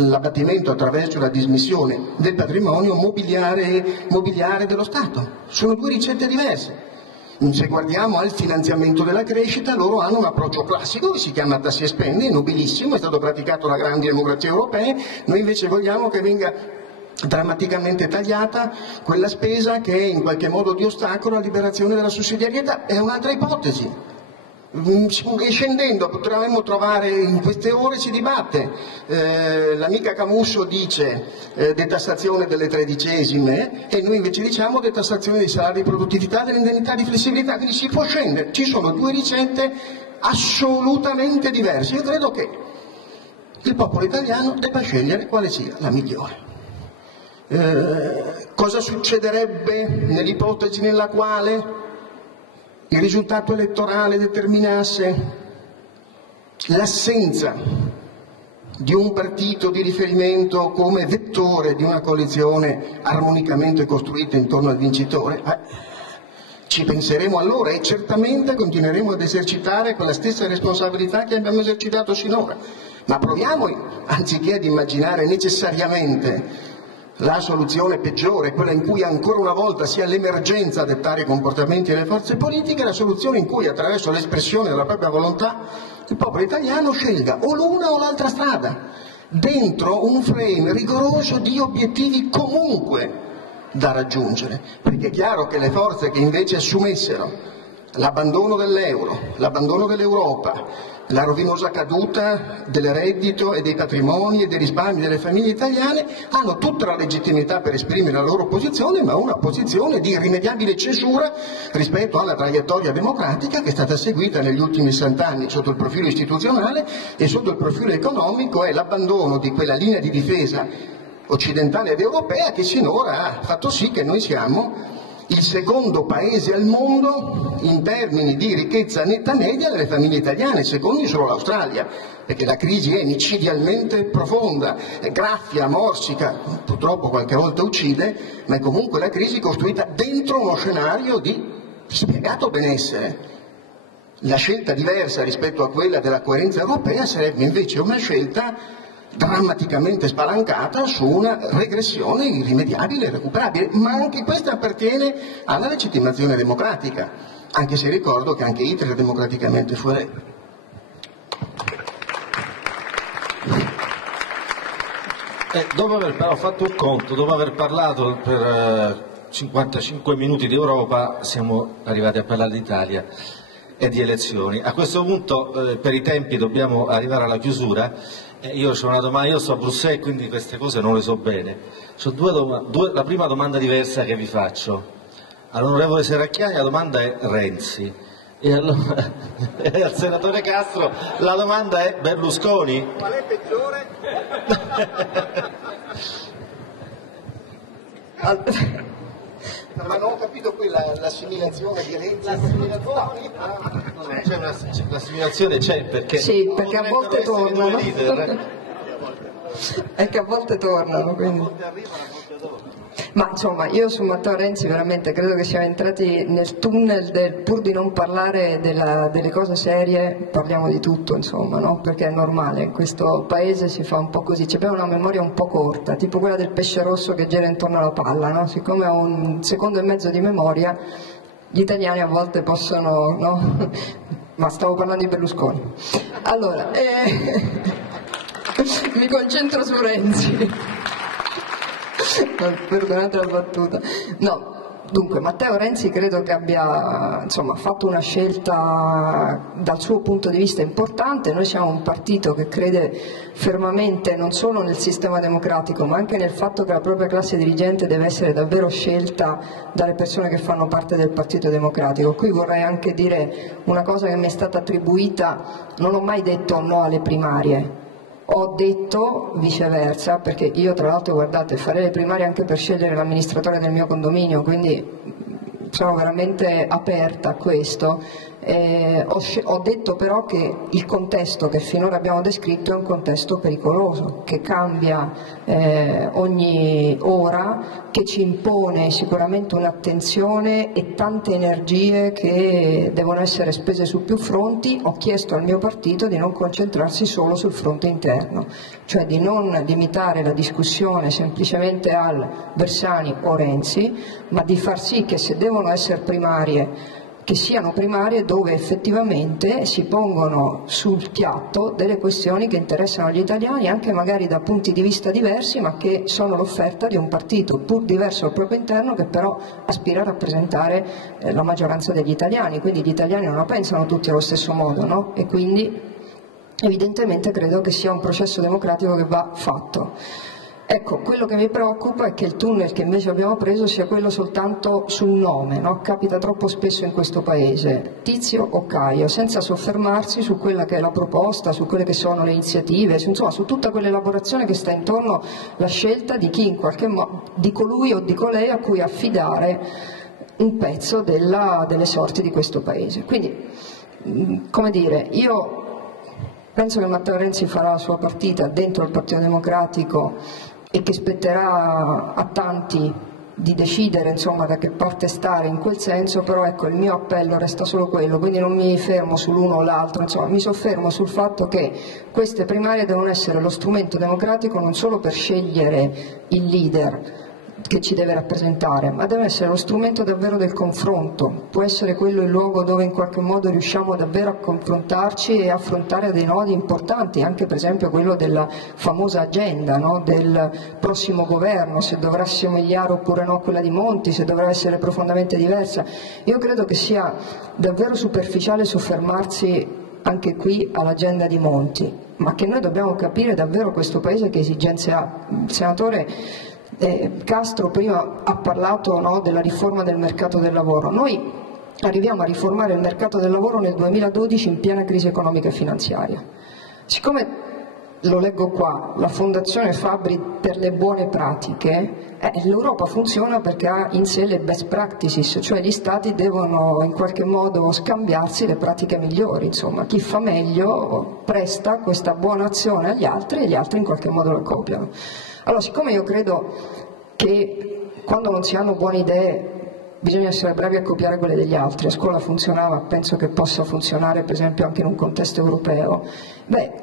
l'abbattimento attraverso la dismissione del patrimonio mobiliare dello Stato. Sono due ricette diverse. Se guardiamo al finanziamento della crescita, loro hanno un approccio classico che si chiama tassi e spendi, nobilissimo, è stato praticato da grandi democrazie europee. Noi invece vogliamo che venga drammaticamente tagliata quella spesa che è in qualche modo di ostacolo alla liberazione della sussidiarietà. È un'altra ipotesi. Scendendo potremmo trovare, in queste ore si dibatte, l'amica Camusso dice detassazione delle tredicesime e noi invece diciamo detassazione dei salari di produttività e dell'indennità di flessibilità, quindi si può scendere. Ci sono due ricette assolutamente diverse. Io credo che il popolo italiano debba scegliere quale sia la migliore. Cosa succederebbe nell'ipotesi nella quale il risultato elettorale determinasse l'assenza di un partito di riferimento come vettore di una coalizione armonicamente costruita intorno al vincitore? Ci penseremo allora e certamente continueremo ad esercitare quella stessa responsabilità che abbiamo esercitato sinora, ma proviamo, anziché ad immaginare necessariamente la soluzione peggiore, quella in cui ancora una volta sia l'emergenza a dettare i comportamenti delle forze politiche, la soluzione in cui attraverso l'espressione della propria volontà il popolo italiano scelga o l'una o l'altra strada, dentro un frame rigoroso di obiettivi comunque da raggiungere, perché è chiaro che le forze che invece assumessero l'abbandono dell'euro, l'abbandono dell'Europa, la rovinosa caduta del reddito e dei patrimoni e dei risparmi delle famiglie italiane hanno tutta la legittimità per esprimere la loro posizione, ma una posizione di irrimediabile cesura rispetto alla traiettoria democratica che è stata seguita negli ultimi 60 anni sotto il profilo istituzionale e sotto il profilo economico, è l'abbandono di quella linea di difesa occidentale ed europea che sinora ha fatto sì che noi siamo il secondo paese al mondo in termini di ricchezza netta media delle famiglie italiane, secondo solo l'Australia, perché la crisi è micidialmente profonda, è graffia, morsica, purtroppo qualche volta uccide, ma è comunque la crisi costruita dentro uno scenario di spiegato benessere. La scelta diversa rispetto a quella della coerenza europea sarebbe invece una scelta drammaticamente spalancata su una regressione irrimediabile e recuperabile, ma anche questa appartiene alla legittimazione democratica, anche se ricordo che anche Hitler democraticamente fu eletto. Dopo aver però fatto il conto, dopo aver parlato per 55 minuti di Europa, siamo arrivati a parlare d'Italia e di elezioni. A questo punto, per i tempi, dobbiamo arrivare alla chiusura. Io ho una domanda, io sto a Bruxelles, quindi queste cose non le so bene. La prima domanda diversa che vi faccio all'onorevole Serracchiani, la domanda è Renzi, e al senatore Castro la domanda è Berlusconi? Qual è peggiore? Ma non ho capito qui l'assimilazione di Renzi. L'assimilazione c'è perché... Sì, perché a volte tornano. È che a volte tornano, quindi. Ma insomma, io su Matteo Renzi veramente credo che siamo entrati nel tunnel del pur di non parlare delle cose serie, parliamo di tutto, insomma, no? Perché è normale, in questo paese si fa un po' così, abbiamo una memoria un po' corta, tipo quella del pesce rosso che gira intorno alla palla, no? Siccome ho un secondo e mezzo di memoria, gli italiani a volte possono, no? Ma stavo parlando di Berlusconi. Allora, mi concentro su Renzi. Perdonate la battuta. No, dunque Matteo Renzi credo che abbia insomma, fatto una scelta dal suo punto di vista importante. Noi siamo un partito che crede fermamente non solo nel sistema democratico ma anche nel fatto che la propria classe dirigente deve essere davvero scelta dalle persone che fanno parte del Partito Democratico. Qui vorrei anche dire una cosa che mi è stata attribuita: non ho mai detto no alle primarie. Ho detto viceversa, perché io tra l'altro, guardate, farei le primarie anche per scegliere l'amministratore del mio condominio, quindi sono veramente aperta a questo. Ho detto però che il contesto che finora abbiamo descritto è un contesto pericoloso, che cambia ogni ora, che ci impone sicuramente un'attenzione e tante energie che devono essere spese su più fronti. Ho chiesto al mio partito di non concentrarsi solo sul fronte interno, cioè di non limitare la discussione semplicemente al Bersani o Renzi, ma di far sì che se devono essere primarie, che siano primarie dove effettivamente si pongono sul piatto delle questioni che interessano gli italiani, anche magari da punti di vista diversi, ma che sono l'offerta di un partito pur diverso al proprio interno, che però aspira a rappresentare la maggioranza degli italiani. Quindi gli italiani non la pensano tutti allo stesso modo, no? E quindi evidentemente credo che sia un processo democratico che va fatto. Ecco, quello che mi preoccupa è che il tunnel che invece abbiamo preso sia quello soltanto sul nome, no? Capita troppo spesso in questo Paese, Tizio o Caio, senza soffermarsi su quella che è la proposta, su quelle che sono le iniziative, insomma su tutta quell'elaborazione che sta intorno alla scelta di chi in qualche modo, di colui o di colei a cui affidare un pezzo delle sorti di questo Paese. Quindi, come dire, io penso che Matteo Renzi farà la sua partita dentro il Partito Democratico e che spetterà a tanti di decidere insomma da che parte stare in quel senso, però ecco, il mio appello resta solo quello, quindi non mi fermo sull'uno o l'altro, insomma mi soffermo sul fatto che queste primarie devono essere lo strumento democratico non solo per scegliere il leader che ci deve rappresentare, ma deve essere lo strumento davvero del confronto. Può essere quello il luogo dove in qualche modo riusciamo davvero a confrontarci e affrontare dei nodi importanti, anche per esempio quello della famosa agenda, no? Del prossimo governo, se dovrà somigliare oppure no a quella di Monti, se dovrà essere profondamente diversa. Io credo che sia davvero superficiale soffermarsi anche qui all'agenda di Monti, ma che noi dobbiamo capire davvero questo Paese che esigenze ha. Il senatore Castro prima ha parlato, no, della riforma del mercato del lavoro. Noi arriviamo a riformare il mercato del lavoro nel 2012 in piena crisi economica e finanziaria. Siccome, lo leggo qua, la Fondazione Fabbri per le buone pratiche, l'Europa funziona perché ha in sé le best practices, cioè gli Stati devono in qualche modo scambiarsi le pratiche migliori, insomma chi fa meglio presta questa buona azione agli altri e gli altri in qualche modo la copiano. Allora, siccome io credo che quando non si hanno buone idee bisogna essere bravi a copiare quelle degli altri. A scuola funzionava, penso che possa funzionare per esempio anche in un contesto europeo.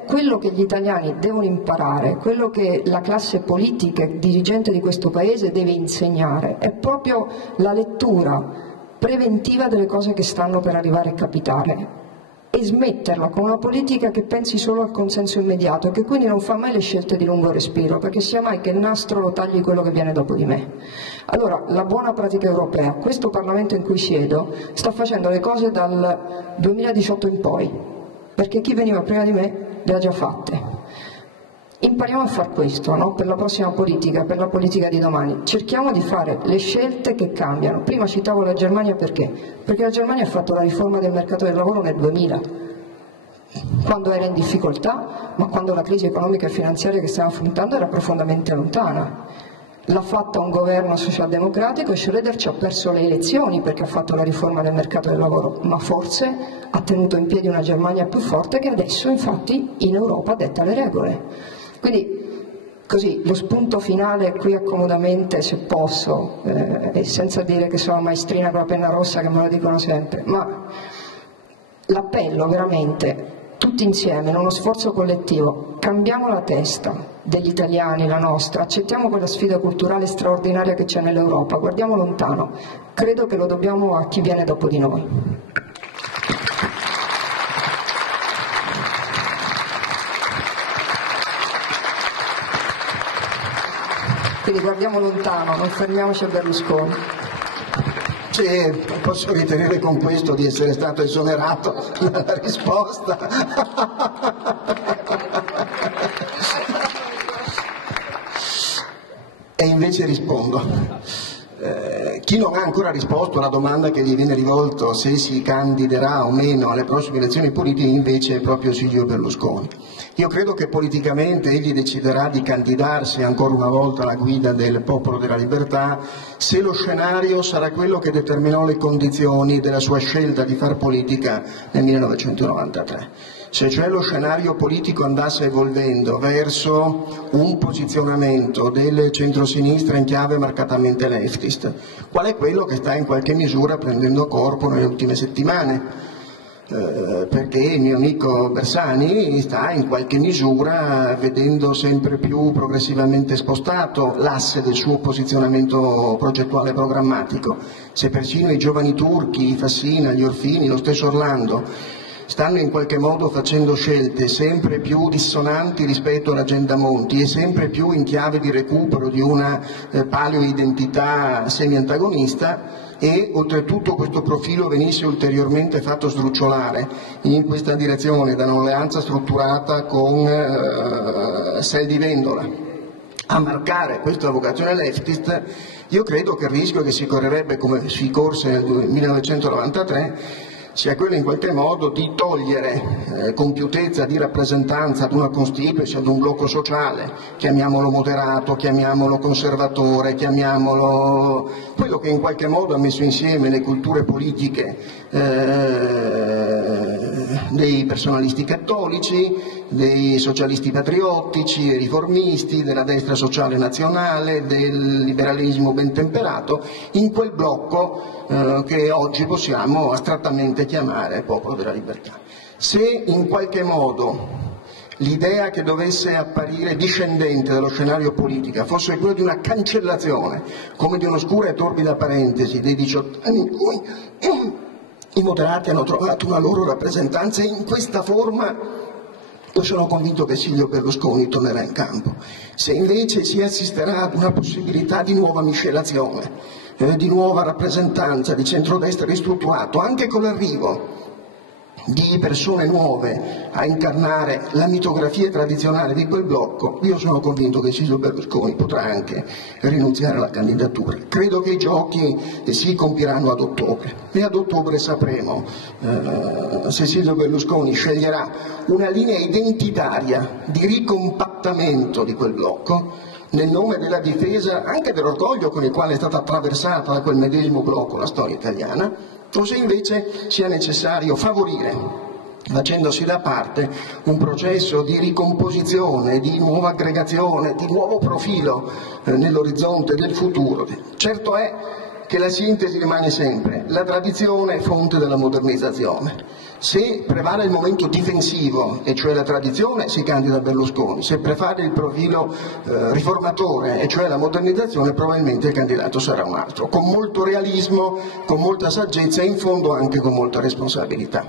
Quello che gli italiani devono imparare, quello che la classe politica e dirigente di questo paese deve insegnare è proprio la lettura preventiva delle cose che stanno per arrivare a capitare, e smetterla con una politica che pensi solo al consenso immediato e che quindi non fa mai le scelte di lungo respiro, perché sia mai che il nastro lo tagli quello che viene dopo di me. Allora, la buona pratica europea, questo Parlamento in cui siedo sta facendo le cose dal 2018 in poi, perché chi veniva prima di me le ha già fatte. Impariamo a fare questo, no? Per la prossima politica, per la politica di domani. Cerchiamo di fare le scelte che cambiano. Prima citavo la Germania perché? Perché la Germania ha fatto la riforma del mercato del lavoro nel 2000, quando era in difficoltà, ma quando la crisi economica e finanziaria che stiamo affrontando era profondamente lontana. L'ha fatta un governo socialdemocratico e Schröder ci ha perso le elezioni perché ha fatto la riforma del mercato del lavoro, ma forse ha tenuto in piedi una Germania più forte che adesso infatti in Europa detta le regole. Quindi così lo spunto finale qui accomodamente, se posso, e senza dire che sono maestrina con la penna rossa, che me lo dicono sempre, ma l'appello veramente, tutti insieme, in uno sforzo collettivo, cambiamo la testa degli italiani, la nostra, accettiamo quella sfida culturale straordinaria che c'è nell'Europa, guardiamo lontano, credo che lo dobbiamo a chi viene dopo di noi. Quindi guardiamo lontano, non fermiamoci a Berlusconi. Posso ritenere con questo di essere stato esonerato dalla risposta. E invece rispondo. Chi non ha ancora risposto alla domanda che gli viene rivolto se si candiderà o meno alle prossime elezioni politiche invece è proprio Silvio Berlusconi. Io credo che politicamente egli deciderà di candidarsi ancora una volta alla guida del Popolo della Libertà se lo scenario sarà quello che determinò le condizioni della sua scelta di far politica nel 1993. Se cioè lo scenario politico andasse evolvendo verso un posizionamento del centrosinistra in chiave marcatamente leftist, qual è quello che sta in qualche misura prendendo corpo nelle ultime settimane? Perché il mio amico Bersani sta in qualche misura vedendo sempre più progressivamente spostato l'asse del suo posizionamento progettuale programmatico. Se persino i giovani turchi, i Fassina, gli Orfini, lo stesso Orlando stanno in qualche modo facendo scelte sempre più dissonanti rispetto all'agenda Monti e sempre più in chiave di recupero di una paleoidentità semi-antagonista, e oltretutto questo profilo venisse ulteriormente fatto sdrucciolare in questa direzione da un'alleanza strutturata con Sel di Vendola a marcare questa vocazione leftist, io credo che il rischio che si correrebbe, come si corse nel 1993, sia quello in qualche modo di togliere compiutezza di rappresentanza ad una constituency, ad un blocco sociale, chiamiamolo moderato, chiamiamolo conservatore, chiamiamolo quello che in qualche modo ha messo insieme le culture politiche dei personalisti cattolici, dei socialisti patriottici e riformisti, della destra sociale nazionale, del liberalismo ben temperato, in quel blocco che oggi possiamo astrattamente chiamare Popolo della Libertà. Se in qualche modo l'idea che dovesse apparire discendente dallo scenario politico fosse quella di una cancellazione, come di un'oscura e torbida parentesi dei 18 anni in cui i moderati hanno trovato una loro rappresentanza in questa forma, io sono convinto che Silvio Berlusconi tornerà in campo. Se invece si assisterà ad una possibilità di nuova miscelazione, di nuova rappresentanza di centrodestra ristrutturato, anche con l'arrivo di persone nuove a incarnare la mitografia tradizionale di quel blocco, io sono convinto che Silvio Berlusconi potrà anche rinunziare alla candidatura. Credo che i giochi si compiranno ad ottobre e ad ottobre sapremo se Silvio Berlusconi sceglierà una linea identitaria di ricompattamento di quel blocco nel nome della difesa anche dell'orgoglio con il quale è stata attraversata da quel medesimo blocco la storia italiana, o se invece sia necessario favorire, facendosi da parte, un processo di ricomposizione, di nuova aggregazione, di nuovo profilo nell'orizzonte del futuro. Certo è che la sintesi rimane sempre la tradizione fonte della modernizzazione. Se prevale il momento difensivo, e cioè la tradizione, si candida Berlusconi; se prevale il profilo riformatore, e cioè la modernizzazione, probabilmente il candidato sarà un altro, con molto realismo, con molta saggezza e in fondo anche con molta responsabilità.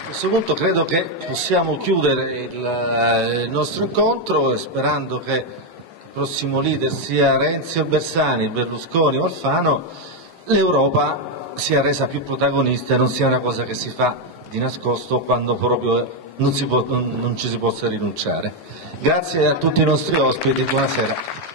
A questo punto credo che possiamo chiudere il nostro incontro, sperando che il prossimo leader sia Renzi o Bersani, Berlusconi o Alfano, l'Europa sia resa più protagonista e non sia una cosa che si fa di nascosto quando proprio non ci si possa rinunciare. Grazie a tutti i nostri ospiti, buonasera.